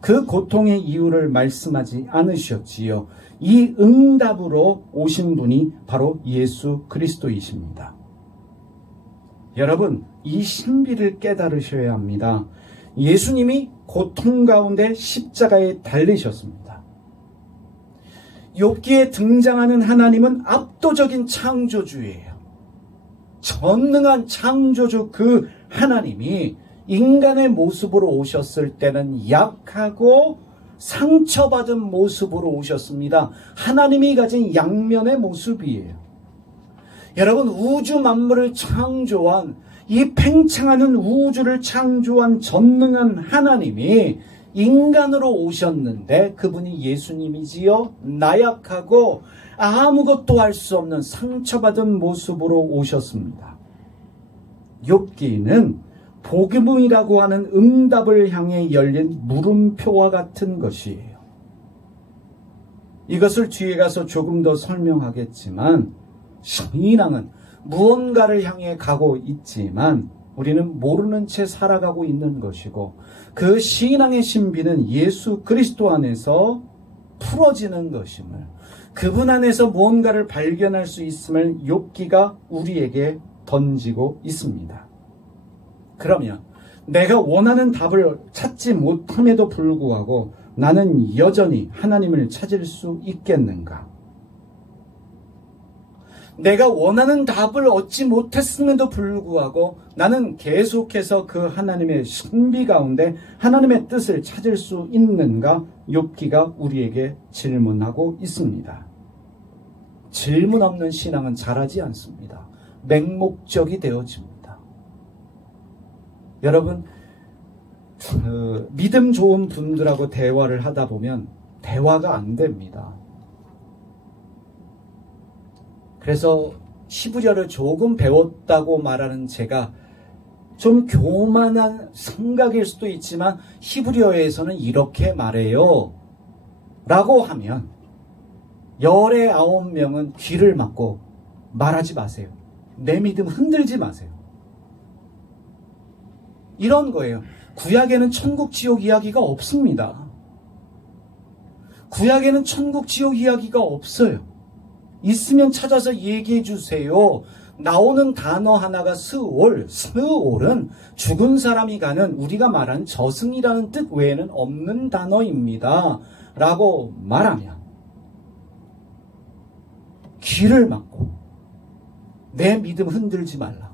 그 고통의 이유를 말씀하지 않으셨지요. 이 응답으로 오신 분이 바로 예수 그리스도이십니다. 여러분, 이 신비를 깨달으셔야 합니다. 예수님이 고통 가운데 십자가에 달리셨습니다. 욥기에 등장하는 하나님은 압도적인 창조주예요. 전능한 창조주 그 하나님이 인간의 모습으로 오셨을 때는 약하고 상처받은 모습으로 오셨습니다. 하나님이 가진 양면의 모습이에요. 여러분, 우주 만물을 창조한 이 팽창하는 우주를 창조한 전능한 하나님이 인간으로 오셨는데 그분이 예수님이지요. 나약하고 아무것도 할 수 없는 상처받은 모습으로 오셨습니다. 욥기는 복음이라고 하는 응답을 향해 열린 물음표와 같은 것이에요. 이것을 뒤에 가서 조금 더 설명하겠지만 신앙은 무언가를 향해 가고 있지만 우리는 모르는 채 살아가고 있는 것이고 그 신앙의 신비는 예수 그리스도 안에서 풀어지는 것임을, 그분 안에서 무언가를 발견할 수 있음을 욥기가 우리에게 던지고 있습니다. 그러면 내가 원하는 답을 찾지 못함에도 불구하고 나는 여전히 하나님을 찾을 수 있겠는가? 내가 원하는 답을 얻지 못했음에도 불구하고 나는 계속해서 그 하나님의 신비 가운데 하나님의 뜻을 찾을 수 있는가? 욥기가 우리에게 질문하고 있습니다. 질문 없는 신앙은 자라지 않습니다. 맹목적이 되어집니다. 여러분, 믿음 좋은 분들하고 대화를 하다 보면 대화가 안 됩니다. 그래서 히브리어를 조금 배웠다고 말하는 제가 좀 교만한 생각일 수도 있지만 히브리어에서는 이렇게 말해요 라고 하면 19명은 귀를 막고 말하지 마세요. 내 믿음 흔들지 마세요. 이런 거예요. 구약에는 천국 지옥 이야기가 없습니다. 구약에는 천국 지옥 이야기가 없어요. 있으면 찾아서 얘기해 주세요. 나오는 단어 하나가 스올. 스올은 죽은 사람이 가는 우리가 말한 저승이라는 뜻 외에는 없는 단어입니다. 라고 말하면 귀를 막고 내 믿음 흔들지 말라고.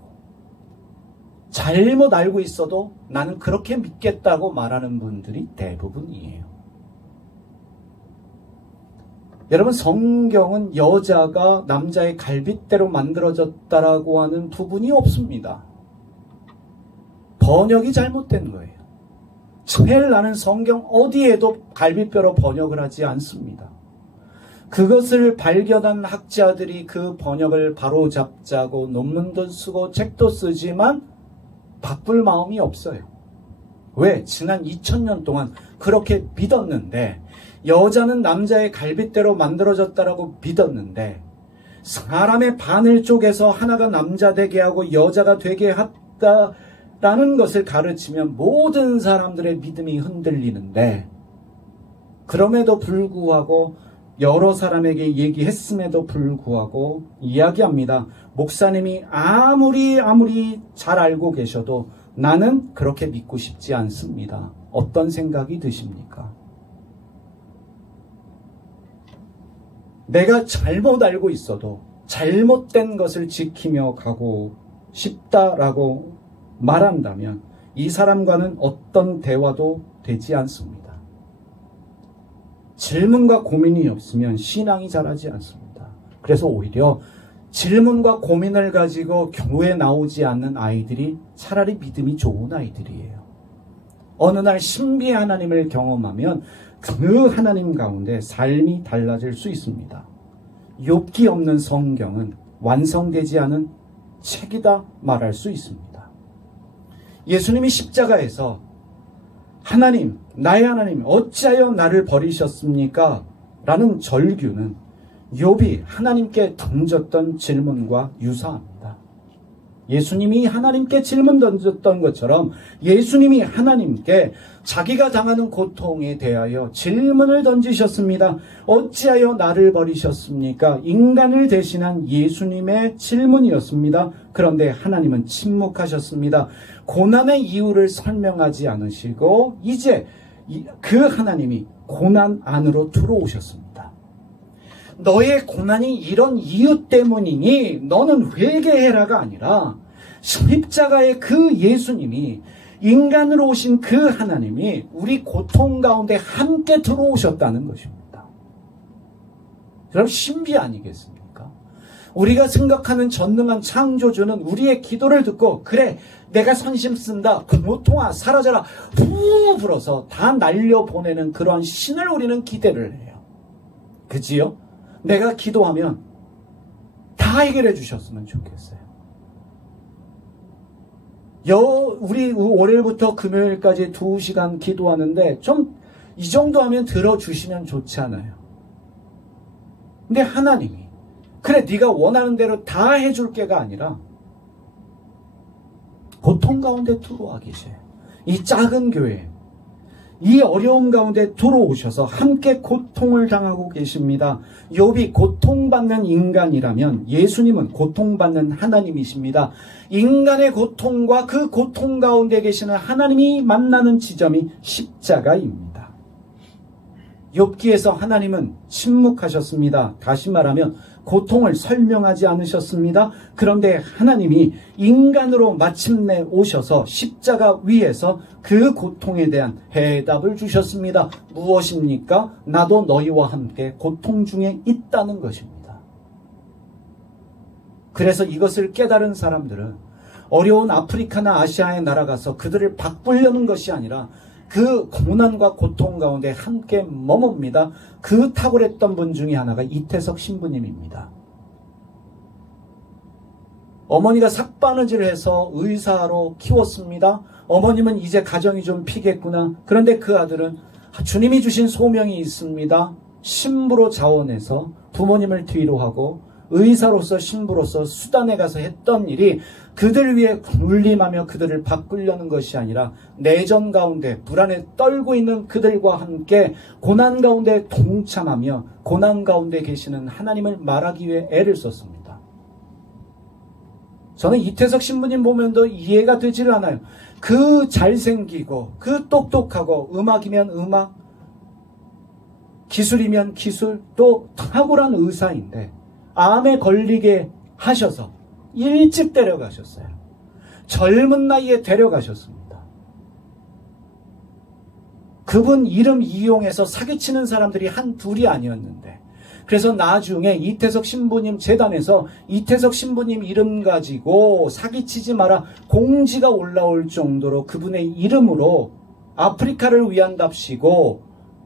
잘못 알고 있어도 나는 그렇게 믿겠다고 말하는 분들이 대부분이에요. 여러분, 성경은 여자가 남자의 갈빗대로 만들어졌다라고 하는 부분이 없습니다. 번역이 잘못된 거예요. 제일 나는 성경 어디에도 갈빗뼈로 번역을 하지 않습니다. 그것을 발견한 학자들이 그 번역을 바로잡자고 논문도 쓰고 책도 쓰지만 바꿀 마음이 없어요. 왜? 지난 2000년 동안 그렇게 믿었는데, 여자는 남자의 갈빗대로 만들어졌다라고 믿었는데, 사람의 바늘 쪽에서 하나가 남자 되게 하고 여자가 되게 했다라는 것을 가르치면 모든 사람들의 믿음이 흔들리는데, 그럼에도 불구하고 여러 사람에게 얘기했음에도 불구하고 이야기합니다. 목사님이 아무리 잘 알고 계셔도 나는 그렇게 믿고 싶지 않습니다. 어떤 생각이 드십니까? 내가 잘못 알고 있어도 잘못된 것을 지키며 가고 싶다라고 말한다면 이 사람과는 어떤 대화도 되지 않습니다. 질문과 고민이 없으면 신앙이 자라지 않습니다. 그래서 오히려 질문과 고민을 가지고 교회에 나오지 않는 아이들이 차라리 믿음이 좋은 아이들이에요. 어느 날 신비의 하나님을 경험하면 그 하나님 가운데 삶이 달라질 수 있습니다. 욥기 없는 성경은 완성되지 않은 책이다 말할 수 있습니다. 예수님이 십자가에서 하나님, 나의 하나님, 어찌하여 나를 버리셨습니까? 라는 절규는 욥이 하나님께 던졌던 질문과 유사합니다. 예수님이 하나님께 질문 던졌던 것처럼 예수님이 하나님께 자기가 당하는 고통에 대하여 질문을 던지셨습니다. 어찌하여 나를 버리셨습니까? 인간을 대신한 예수님의 질문이었습니다. 그런데 하나님은 침묵하셨습니다. 고난의 이유를 설명하지 않으시고 이제 그 하나님이 고난 안으로 들어오셨습니다. 너의 고난이 이런 이유 때문이니 너는 회개해라가 아니라 십자가의 그 예수님이, 인간으로 오신 그 하나님이 우리 고통 가운데 함께 들어오셨다는 것입니다. 그럼 신비 아니겠습니까? 우리가 생각하는 전능한 창조주는 우리의 기도를 듣고 그래 내가 선심 쓴다 고통아 사라져라 후 불어서 다 날려보내는 그러한 신을 우리는 기대를 해요. 그지요? 내가 기도하면 다 해결해 주셨으면 좋겠어요. 우리 월요일부터 금요일까지 2시간 기도하는데 좀 이 정도 하면 들어주시면 좋잖아요. 근데 하나님이 그래 네가 원하는 대로 다 해줄게가 아니라 고통 가운데 들어와 계셔요. 이 작은 교회, 이 어려움 가운데 들어오셔서 함께 고통을 당하고 계십니다. 욥이 고통받는 인간이라면 예수님은 고통받는 하나님이십니다. 인간의 고통과 그 고통 가운데 계시는 하나님이 만나는 지점이 십자가입니다. 욥기에서 하나님은 침묵하셨습니다. 다시 말하면 고통을 설명하지 않으셨습니다. 그런데 하나님이 인간으로 마침내 오셔서 십자가 위에서 그 고통에 대한 해답을 주셨습니다. 무엇입니까? 나도 너희와 함께 고통 중에 있다는 것입니다. 그래서 이것을 깨달은 사람들은 어려운 아프리카나 아시아에 날아가서 그들을 바꾸려는 것이 아니라 그 고난과 고통 가운데 함께 머뭅니다. 그 탁월했던 분 중에 하나가 이태석 신부님입니다. 어머니가 삭바느질을 해서 의사로 키웠습니다. 어머님은 이제 가정이 좀 피겠구나. 그런데 그 아들은 주님이 주신 소명이 있습니다. 신부로 자원해서 부모님을 뒤로 하고 의사로서 신부로서 수단에 가서 했던 일이 그들 위해 군림하며 그들을 바꾸려는 것이 아니라 내전 가운데 불안에 떨고 있는 그들과 함께 고난 가운데 동참하며 고난 가운데 계시는 하나님을 말하기 위해 애를 썼습니다. 저는 이태석 신부님 보면도 이해가 되질 않아요. 그 잘생기고 그 똑똑하고 음악이면 음악, 기술이면 기술, 또 탁월한 의사인데 암에 걸리게 하셔서 일찍 데려가셨어요. 젊은 나이에 데려가셨습니다. 그분 이름 이용해서 사기치는 사람들이 한둘이 아니었는데, 그래서 나중에 이태석 신부님 재단에서 이태석 신부님 이름 가지고 사기치지 마라 공지가 올라올 정도로 그분의 이름으로 아프리카를 위한답시고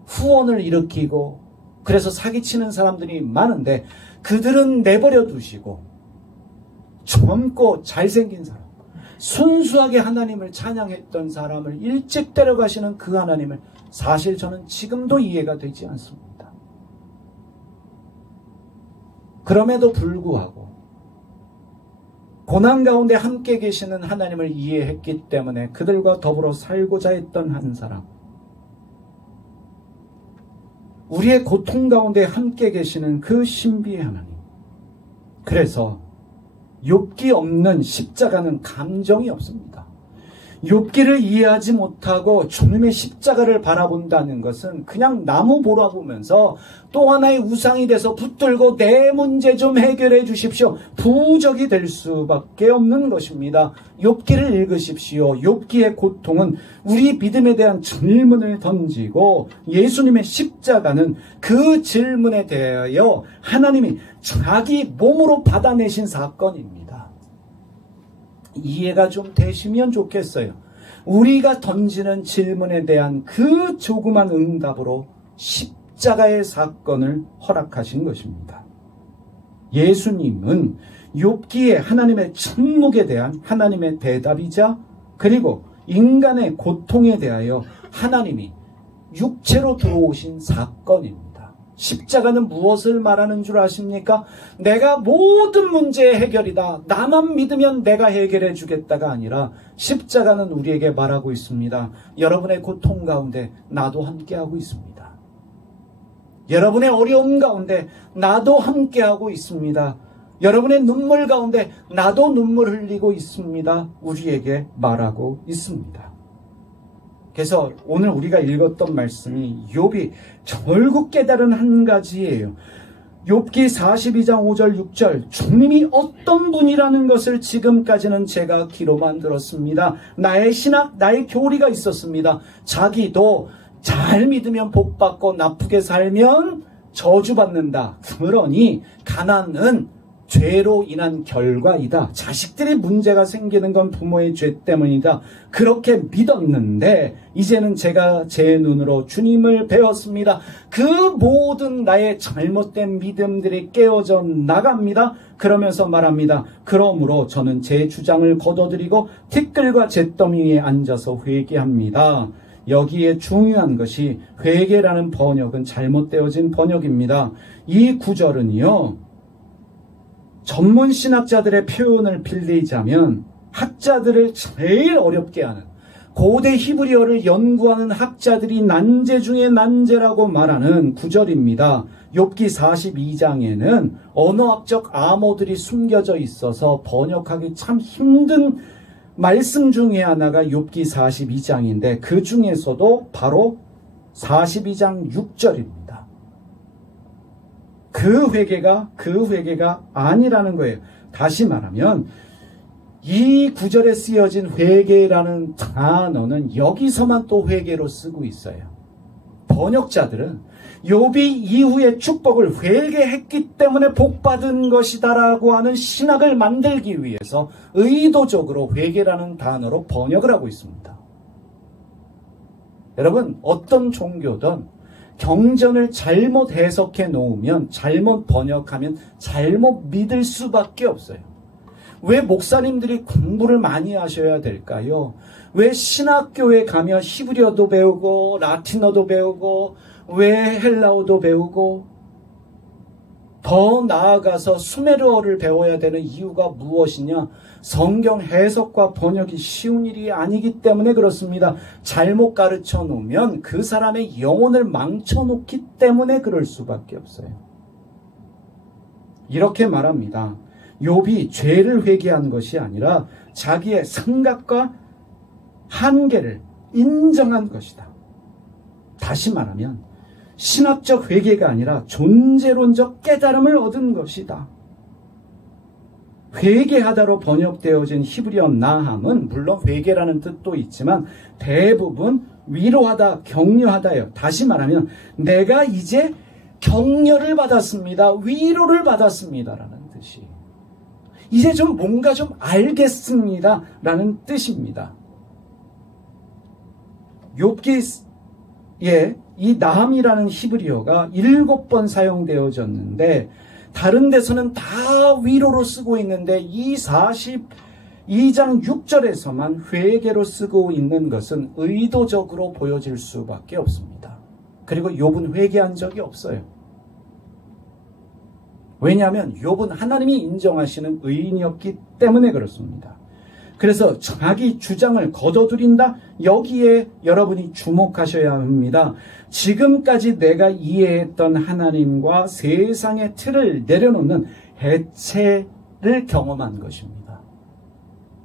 후원을 일으키고, 그래서 사기치는 사람들이 많은데 그들은 내버려 두시고 젊고 잘생긴 사람, 순수하게 하나님을 찬양했던 사람을 일찍 데려가시는 그 하나님을 사실 저는 지금도 이해가 되지 않습니다. 그럼에도 불구하고 고난 가운데 함께 계시는 하나님을 이해했기 때문에 그들과 더불어 살고자 했던 한 사람, 우리의 고통 가운데 함께 계시는 그 신비의 하나님. 그래서 욥기 없는 십자가는 감정이 없습니다. 욥기를 이해하지 못하고 주님의 십자가를 바라본다는 것은 그냥 나무 보라보면서 또 하나의 우상이 돼서 붙들고 내 문제 좀 해결해 주십시오, 부적이 될 수밖에 없는 것입니다. 욥기를 읽으십시오. 욥기의 고통은 우리 믿음에 대한 질문을 던지고 예수님의 십자가는 그 질문에 대하여 하나님이 자기 몸으로 받아내신 사건입니다. 이해가 좀 되시면 좋겠어요. 우리가 던지는 질문에 대한 그 조그만 응답으로 십자가의 사건을 허락하신 것입니다. 예수님은 욥기의 하나님의 침묵에 대한 하나님의 대답이자, 그리고 인간의 고통에 대하여 하나님이 육체로 들어오신 사건입니다. 십자가는 무엇을 말하는 줄 아십니까? 내가 모든 문제의 해결이다, 나만 믿으면 내가 해결해 주겠다가 아니라 십자가는 우리에게 말하고 있습니다. 여러분의 고통 가운데 나도 함께하고 있습니다. 여러분의 어려움 가운데 나도 함께하고 있습니다. 여러분의 눈물 가운데 나도 눈물 흘리고 있습니다. 우리에게 말하고 있습니다. 그래서 오늘 우리가 읽었던 말씀이 욥이 결국 깨달은 한 가지예요. 욥기 42장 5절 6절, 주님이 어떤 분이라는 것을 지금까지는 제가 귀로만 들었습니다. 나의 신학, 나의 교리가 있었습니다. 자기도 잘 믿으면 복받고 나쁘게 살면 저주받는다. 그러니 가난은 죄로 인한 결과이다. 자식들이 문제가 생기는 건 부모의 죄 때문이다. 그렇게 믿었는데 이제는 제가 제 눈으로 주님을 배웠습니다. 그 모든 나의 잘못된 믿음들이 깨어져 나갑니다. 그러면서 말합니다. 그러므로 저는 제 주장을 거둬들이고 티끌과 잿더미 위에 앉아서 회개합니다. 여기에 중요한 것이 회개라는 번역은 잘못되어진 번역입니다. 이 구절은요, 전문 신학자들의 표현을 빌리자면 학자들을 제일 어렵게 하는, 고대 히브리어를 연구하는 학자들이 난제 중에 난제라고 말하는 구절입니다. 욥기 42장에는 언어학적 암호들이 숨겨져 있어서 번역하기 참 힘든 말씀 중에 하나가 욥기 42장인데 그 중에서도 바로 42장 6절입니다. 그 회개가 아니라는 거예요. 다시 말하면 이 구절에 쓰여진 회개라는 단어는 여기서만 또 회개로 쓰고 있어요. 번역자들은 욥이 이후의 축복을 회개했기 때문에 복받은 것이다라고 하는 신학을 만들기 위해서 의도적으로 회개라는 단어로 번역을 하고 있습니다. 여러분, 어떤 종교든 경전을 잘못 해석해 놓으면, 잘못 번역하면 잘못 믿을 수밖에 없어요. 왜 목사님들이 공부를 많이 하셔야 될까요? 왜 신학교에 가면 히브리어도 배우고 라틴어도 배우고 왜 헬라어도 배우고 더 나아가서 수메르어를 배워야 되는 이유가 무엇이냐? 성경 해석과 번역이 쉬운 일이 아니기 때문에 그렇습니다. 잘못 가르쳐 놓으면 그 사람의 영혼을 망쳐 놓기 때문에 그럴 수밖에 없어요. 이렇게 말합니다. 욥이 죄를 회개한 것이 아니라 자기의 생각과 한계를 인정한 것이다. 다시 말하면 신학적 회개가 아니라 존재론적 깨달음을 얻은 것이다. 회개하다로 번역되어진 히브리어 나함은 물론 회개라는 뜻도 있지만 대부분 위로하다, 격려하다예요. 다시 말하면 내가 이제 격려를 받았습니다. 위로를 받았습니다라는 뜻이. 이제 좀 뭔가 좀 알겠습니다 라는 뜻입니다. 욥기에 이 나함이라는 히브리어가 7번 사용되어졌는데 다른 데서는 다 위로로 쓰고 있는데 이 42장 6절에서만 회개로 쓰고 있는 것은 의도적으로 보여질 수밖에 없습니다. 그리고 욥은 회개한 적이 없어요. 왜냐하면 욥은 하나님이 인정하시는 의인이었기 때문에 그렇습니다. 그래서 자기 주장을 거둬들인다? 여기에 여러분이 주목하셔야 합니다. 지금까지 내가 이해했던 하나님과 세상의 틀을 내려놓는 해체를 경험한 것입니다.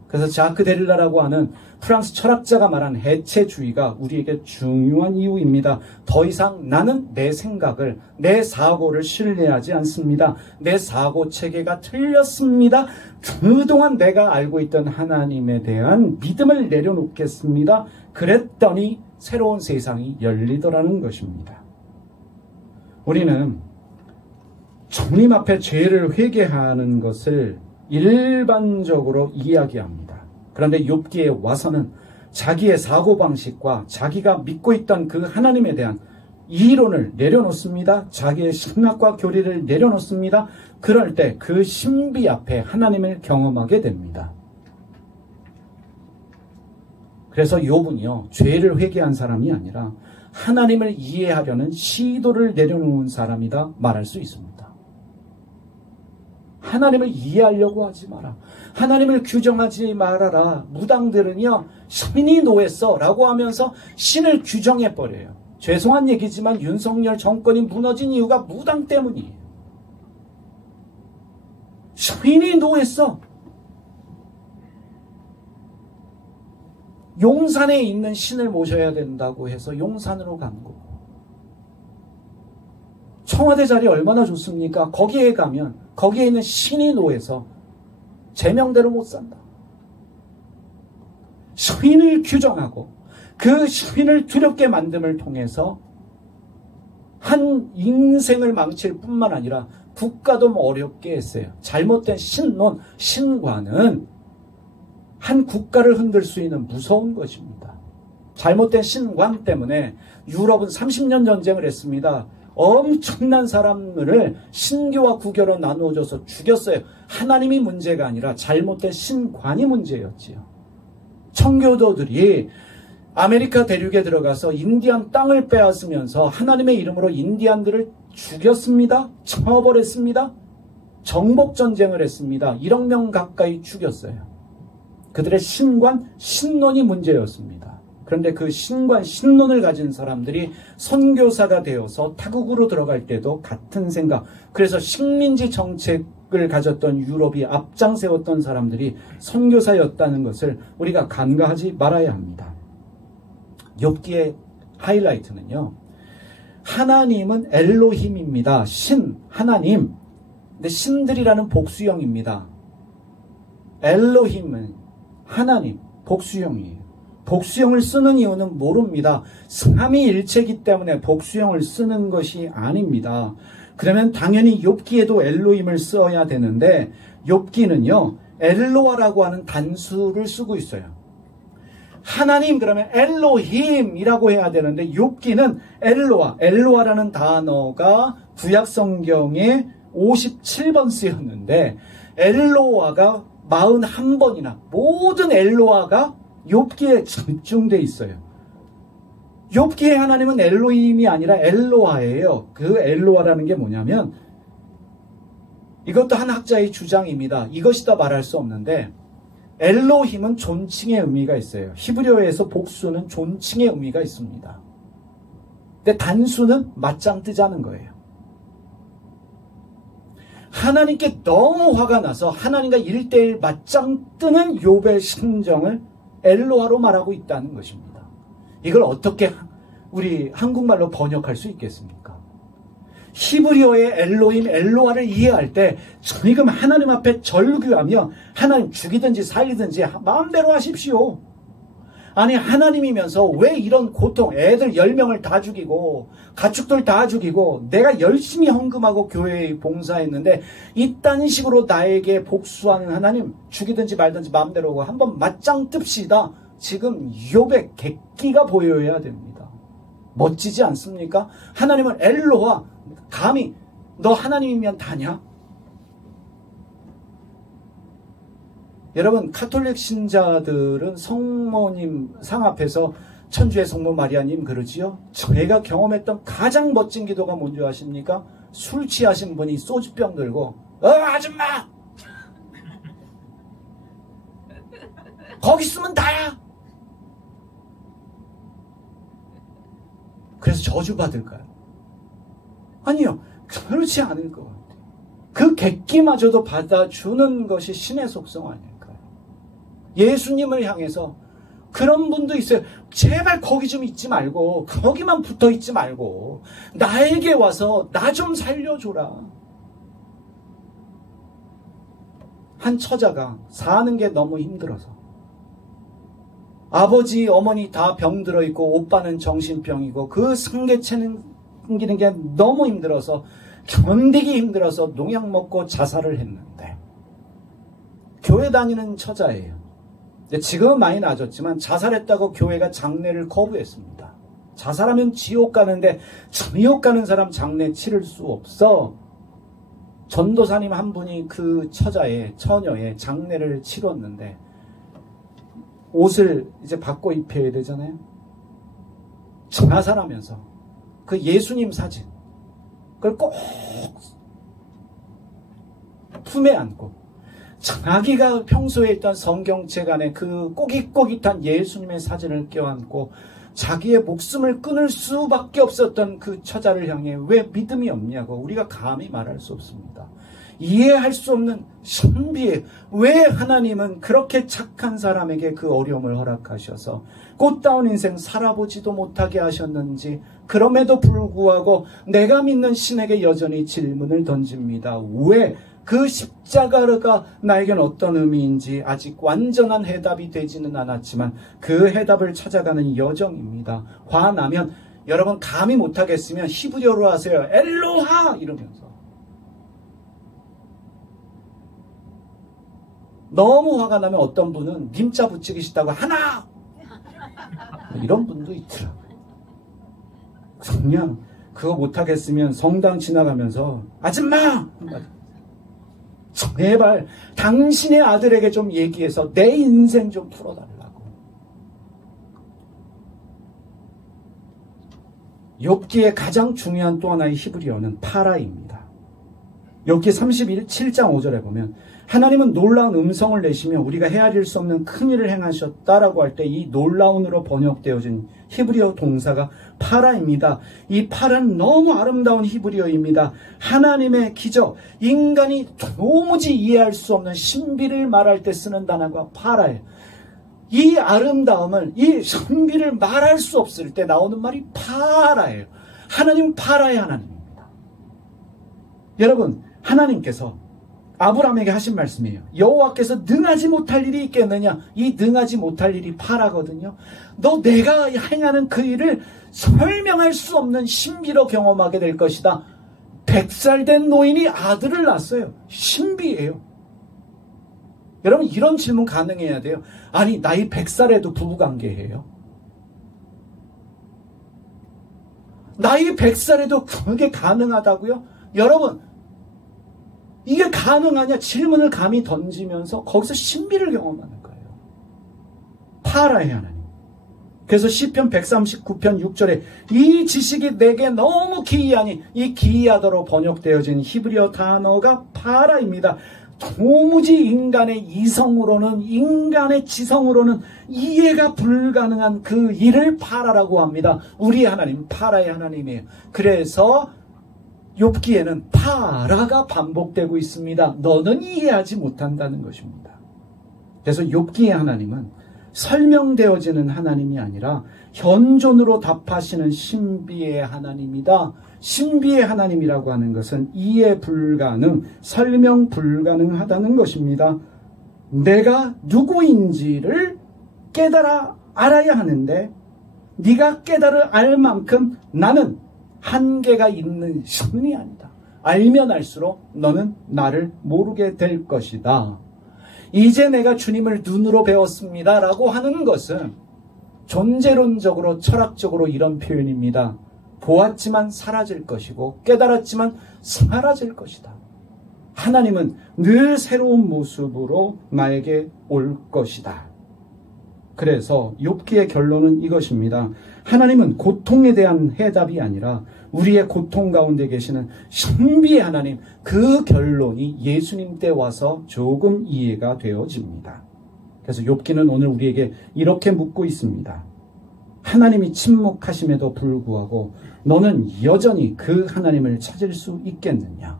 그래서 자크 데릴라라고 하는 프랑스 철학자가 말한 해체주의가 우리에게 중요한 이유입니다. 더 이상 나는 내 생각을, 내 사고를 신뢰하지 않습니다. 내 사고 체계가 틀렸습니다. 그동안 내가 알고 있던 하나님에 대한 믿음을 내려놓겠습니다. 그랬더니 새로운 세상이 열리더라는 것입니다. 우리는 주님 앞에 죄를 회개하는 것을 일반적으로 이야기합니다. 그런데 욥기에 와서는 자기의 사고방식과 자기가 믿고 있던 그 하나님에 대한 이론을 내려놓습니다. 자기의 신학과 교리를 내려놓습니다. 그럴 때 그 신비 앞에 하나님을 경험하게 됩니다. 그래서 욥은요, 죄를 회개한 사람이 아니라 하나님을 이해하려는 시도를 내려놓은 사람이다 말할 수 있습니다. 하나님을 이해하려고 하지 마라. 하나님을 규정하지 말아라. 무당들은요, 신이 노했어 라고 하면서 신을 규정해버려요. 죄송한 얘기지만 윤석열 정권이 무너진 이유가 무당 때문이에요. 신이 노했어. 용산에 있는 신을 모셔야 된다고 해서 용산으로 간 거고, 청와대 자리 얼마나 좋습니까? 거기에 가면 거기에 있는 신이 노해서 제명대로 못 산다. 신을 규정하고 그 신을 두렵게 만듦을 통해서 한 인생을 망칠 뿐만 아니라 국가도 어렵게 했어요. 잘못된 신론, 신관은 한 국가를 흔들 수 있는 무서운 것입니다. 잘못된 신관 때문에 유럽은 30년 전쟁을 했습니다. 엄청난 사람들을 신교와 구교로 나누어져서 죽였어요. 하나님이 문제가 아니라 잘못된 신관이 문제였지요. 청교도들이 아메리카 대륙에 들어가서 인디안 땅을 빼앗으면서 하나님의 이름으로 인디안들을 죽였습니다. 처벌했습니다. 정복전쟁을 했습니다. 1억 명 가까이 죽였어요. 그들의 신관, 신론이 문제였습니다. 그런데 그 신관, 신론을 가진 사람들이 선교사가 되어서 타국으로 들어갈 때도 같은 생각. 그래서 식민지 정책을 가졌던 유럽이 앞장세웠던 사람들이 선교사였다는 것을 우리가 간과하지 말아야 합니다. 욥기의 하이라이트는요. 하나님은 엘로힘입니다. 신, 하나님. 근데 신들이라는 복수형입니다. 엘로힘은 하나님, 복수형이에요. 복수형을 쓰는 이유는 모릅니다. 삼위일체이기 때문에 복수형을 쓰는 것이 아닙니다. 그러면 당연히 욥기에도 엘로힘을 써야 되는데 욥기는요. 엘로아라고 하는 단수를 쓰고 있어요. 하나님 그러면 엘로힘이라고 해야 되는데 욥기는 엘로아라는 단어가 구약성경에 57번 쓰였는데 엘로아가 41번이나 모든 엘로아가 욥기에 집중되어 있어요. 욥기의 하나님은 엘로힘이 아니라 엘로아예요. 그 엘로아라는 게 뭐냐면 이것도 한 학자의 주장입니다. 이것이다 말할 수 없는데 엘로힘은 존칭의 의미가 있어요. 히브리어에서 복수는 존칭의 의미가 있습니다. 근데 단수는 맞짱 뜨자는 거예요. 하나님께 너무 화가 나서 하나님과 1대1 맞짱 뜨는 욥의 심정을 엘로아로 말하고 있다는 것입니다. 이걸 어떻게 우리 한국말로 번역할 수 있겠습니까? 히브리어의 엘로힘, 엘로아를 이해할 때 지금 하나님 앞에 절규하며 하나님 죽이든지 살리든지 마음대로 하십시오. 아니 하나님이면서 왜 이런 고통, 애들 10명을 다 죽이고 가축들 다 죽이고 내가 열심히 헌금하고 교회에 봉사했는데 이딴 식으로 나에게 복수하는 하나님 죽이든지 말든지 마음대로 하고 한번 맞짱 뜹시다. 지금 욥의 객기가 보여야 됩니다. 멋지지 않습니까? 하나님은 엘로아 감히 너 하나님이면 다냐? 여러분 카톨릭 신자들은 성모님 상 앞에서 천주의 성모 마리아님 그러지요? 제가 경험했던 가장 멋진 기도가 뭔지 아십니까? 술 취하신 분이 소주병 들고 아줌마! 거기 있으면 다야! 그래서 저주받을까요? 아니요. 그렇지 않을 것 같아요. 그 객기마저도 받아주는 것이 신의 속성 아닐까요? 예수님을 향해서 그런 분도 있어요. 제발 거기 좀 있지 말고 거기만 붙어 있지 말고 나에게 와서 나 좀 살려줘라. 한 처자가 사는 게 너무 힘들어서 아버지 어머니 다 병들어 있고 오빠는 정신병이고 그 상계 챙기는 게 너무 힘들어서 견디기 힘들어서 농약 먹고 자살을 했는데 교회 다니는 처자예요. 지금은 많이 나아졌지만 자살했다고 교회가 장례를 거부했습니다. 자살하면 지옥 가는데 지옥 가는 사람 장례 치를 수 없어. 전도사님 한 분이 그 처녀의 장례를 치렀는데 옷을 이제 바꿔 입혀야 되잖아요. 자살하면서 그 예수님 사진 그걸 꼭 품에 안고 자기가 평소에 있던 성경책 안에 그 꼬깃꼬깃한 예수님의 사진을 껴안고 자기의 목숨을 끊을 수밖에 없었던 그 처자를 향해 왜 믿음이 없냐고 우리가 감히 말할 수 없습니다. 이해할 수 없는 신비에 왜 하나님은 그렇게 착한 사람에게 그 어려움을 허락하셔서 꽃다운 인생 살아보지도 못하게 하셨는지 그럼에도 불구하고 내가 믿는 신에게 여전히 질문을 던집니다. 왜? 그 십자가가 나에겐 어떤 의미인지 아직 완전한 해답이 되지는 않았지만 그 해답을 찾아가는 여정입니다. 화나면 여러분 감히 못하겠으면 히브리어로 하세요. 엘로하 이러면서. 너무 화가 나면 어떤 분은 님자 붙이기 싫다고 하나 이런 분도 있더라고요. 그냥 그거 못하겠으면 성당 지나가면서 아줌마! 제발 당신의 아들에게 좀 얘기해서 내 인생 좀 풀어달라고. 욥기의 가장 중요한 또 하나의 히브리어는 파라입니다. 욥기 37장 5절에 보면 하나님은 놀라운 음성을 내시며 우리가 헤아릴 수 없는 큰 일을 행하셨다라고 할 때 이 놀라운으로 번역되어진 히브리어 동사가 파라입니다. 이 파라는 너무 아름다운 히브리어입니다. 하나님의 기적, 인간이 도무지 이해할 수 없는 신비를 말할 때 쓰는 단어가 파라예요. 이 아름다움을, 이 신비를 말할 수 없을 때 나오는 말이 파라예요. 하나님은 파라의 하나님입니다. 여러분, 하나님께서 아브라함에게 하신 말씀이에요. 여호와께서 능하지 못할 일이 있겠느냐? 이 능하지 못할 일이 파라거든요. 너 내가 행하는 그 일을 설명할 수 없는 신비로 경험하게 될 것이다. 100살 된 노인이 아들을 낳았어요. 신비예요. 여러분, 이런 질문 가능해야 돼요. 아니, 나이 100살에도 부부관계해요? 나이 100살에도 그게 가능하다고요? 여러분, 이게 가능하냐? 질문을 감히 던지면서 거기서 신비를 경험하는 거예요. 파라의 하나님. 그래서 시편 139편 6절에 이 지식이 내게 너무 기이하니, 이 기이하다로 번역되어진 히브리어 단어가 파라입니다. 도무지 인간의 이성으로는, 인간의 지성으로는 이해가 불가능한 그 일을 파라라고 합니다. 우리 하나님 파라의 하나님이에요. 그래서 욥기에는 파라가 반복되고 있습니다. 너는 이해하지 못한다는 것입니다. 그래서 욥기의 하나님은 설명되어지는 하나님이 아니라 현존으로 답하시는 신비의 하나님이다. 신비의 하나님이라고 하는 것은 이해 불가능, 설명 불가능하다는 것입니다. 내가 누구인지를 깨달아 알아야 하는데 네가 깨달아 알 만큼 나는 한계가 있는 신이 아니다. 알면 알수록 너는 나를 모르게 될 것이다. 이제 내가 주님을 눈으로 배웠습니다 라고 하는 것은 존재론적으로 철학적으로 이런 표현입니다. 보았지만 사라질 것이고 깨달았지만 사라질 것이다. 하나님은 늘 새로운 모습으로 나에게 올 것이다. 그래서 욥기의 결론은 이것입니다. 하나님은 고통에 대한 해답이 아니라 우리의 고통 가운데 계시는 신비의 하나님, 그 결론이 예수님 때 와서 조금 이해가 되어집니다. 그래서 욥기는 오늘 우리에게 이렇게 묻고 있습니다. 하나님이 침묵하심에도 불구하고 너는 여전히 그 하나님을 찾을 수 있겠느냐?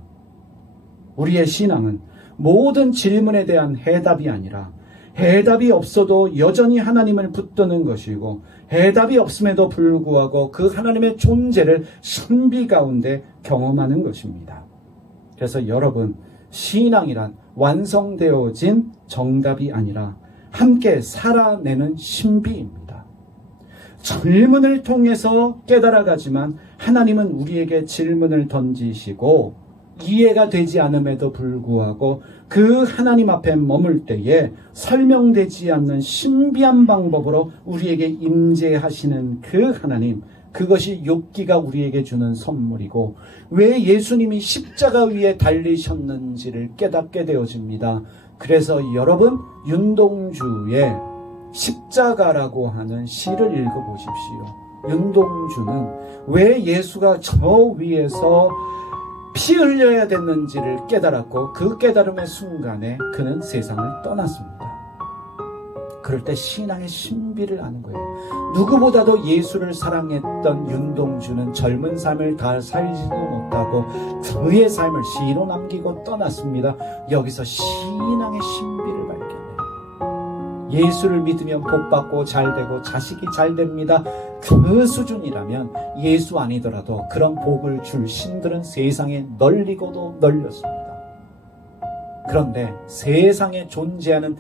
우리의 신앙은 모든 질문에 대한 해답이 아니라 해답이 없어도 여전히 하나님을 붙드는 것이고, 해답이 없음에도 불구하고 그 하나님의 존재를 신비 가운데 경험하는 것입니다. 그래서 여러분, 신앙이란 완성되어진 정답이 아니라 함께 살아내는 신비입니다. 질문을 통해서 깨달아가지만 하나님은 우리에게 질문을 던지시고 이해가 되지 않음에도 불구하고 그 하나님 앞에 머물 때에 설명되지 않는 신비한 방법으로 우리에게 임재하시는 그 하나님, 그것이 욥기가 우리에게 주는 선물이고 왜 예수님이 십자가 위에 달리셨는지를 깨닫게 되어집니다. 그래서 여러분, 윤동주의 십자가라고 하는 시를 읽어보십시오. 윤동주는 왜 예수가 저 위에서 피 흘려야 됐는지를 깨달았고 그 깨달음의 순간에 그는 세상을 떠났습니다. 그럴 때 신앙의 신비를 아는 거예요. 누구보다도 예수를 사랑했던 윤동주는 젊은 삶을 다 살지도 못하고 그의 삶을 시로 남기고 떠났습니다. 여기서 신앙의 신비를 발견해요. 예수를 믿으면 복받고 잘되고 자식이 잘됩니다. 그 수준이라면 예수 아니더라도 그런 복을 줄 신들은 세상에 널리고도 널렸습니다. 그런데 세상에 존재하는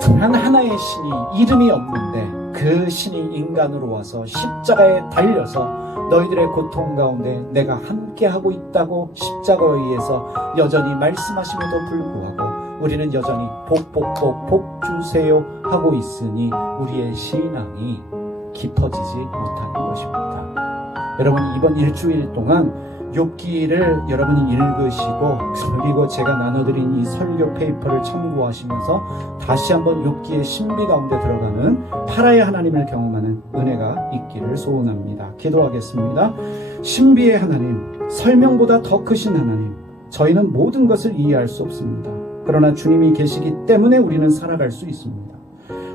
단 하나의 신이 이름이 없는데 그 신이 인간으로 와서 십자가에 달려서 너희들의 고통 가운데 내가 함께하고 있다고 십자가에 의해서 여전히 말씀하심에도 불구하고 우리는 여전히 복 주세요 하고 있으니 우리의 신앙이 깊어지지 못하는 것입니다. 여러분, 이번 일주일 동안 욥기를 여러분이 읽으시고 그리고 제가 나눠드린 이 설교 페이퍼를 참고하시면서 다시 한번 욥기의 신비 가운데 들어가는 파라의 하나님을 경험하는 은혜가 있기를 소원합니다. 기도하겠습니다. 신비의 하나님, 설명보다 더 크신 하나님, 저희는 모든 것을 이해할 수 없습니다. 그러나 주님이 계시기 때문에 우리는 살아갈 수 있습니다.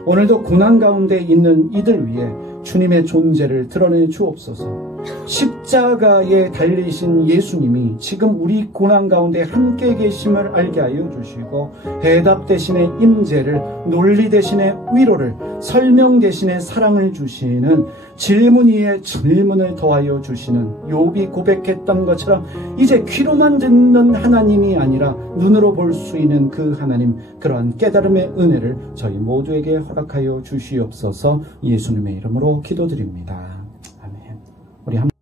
오늘도 고난 가운데 있는 이들 위해 주님의 존재를 드러내 주옵소서. 십자가에 달리신 예수님이 지금 우리 고난 가운데 함께 계심을 알게 하여 주시고, 대답 대신에 임재를, 논리 대신에 위로를, 설명 대신에 사랑을 주시는, 질문 위에 질문을 더하여 주시는, 욥이 고백했던 것처럼 이제 귀로만 듣는 하나님이 아니라 눈으로 볼 수 있는 그 하나님, 그러한 깨달음의 은혜를 저희 모두에게 허락하여 주시옵소서. 예수님의 이름으로 기도드립니다. 아멘. 우리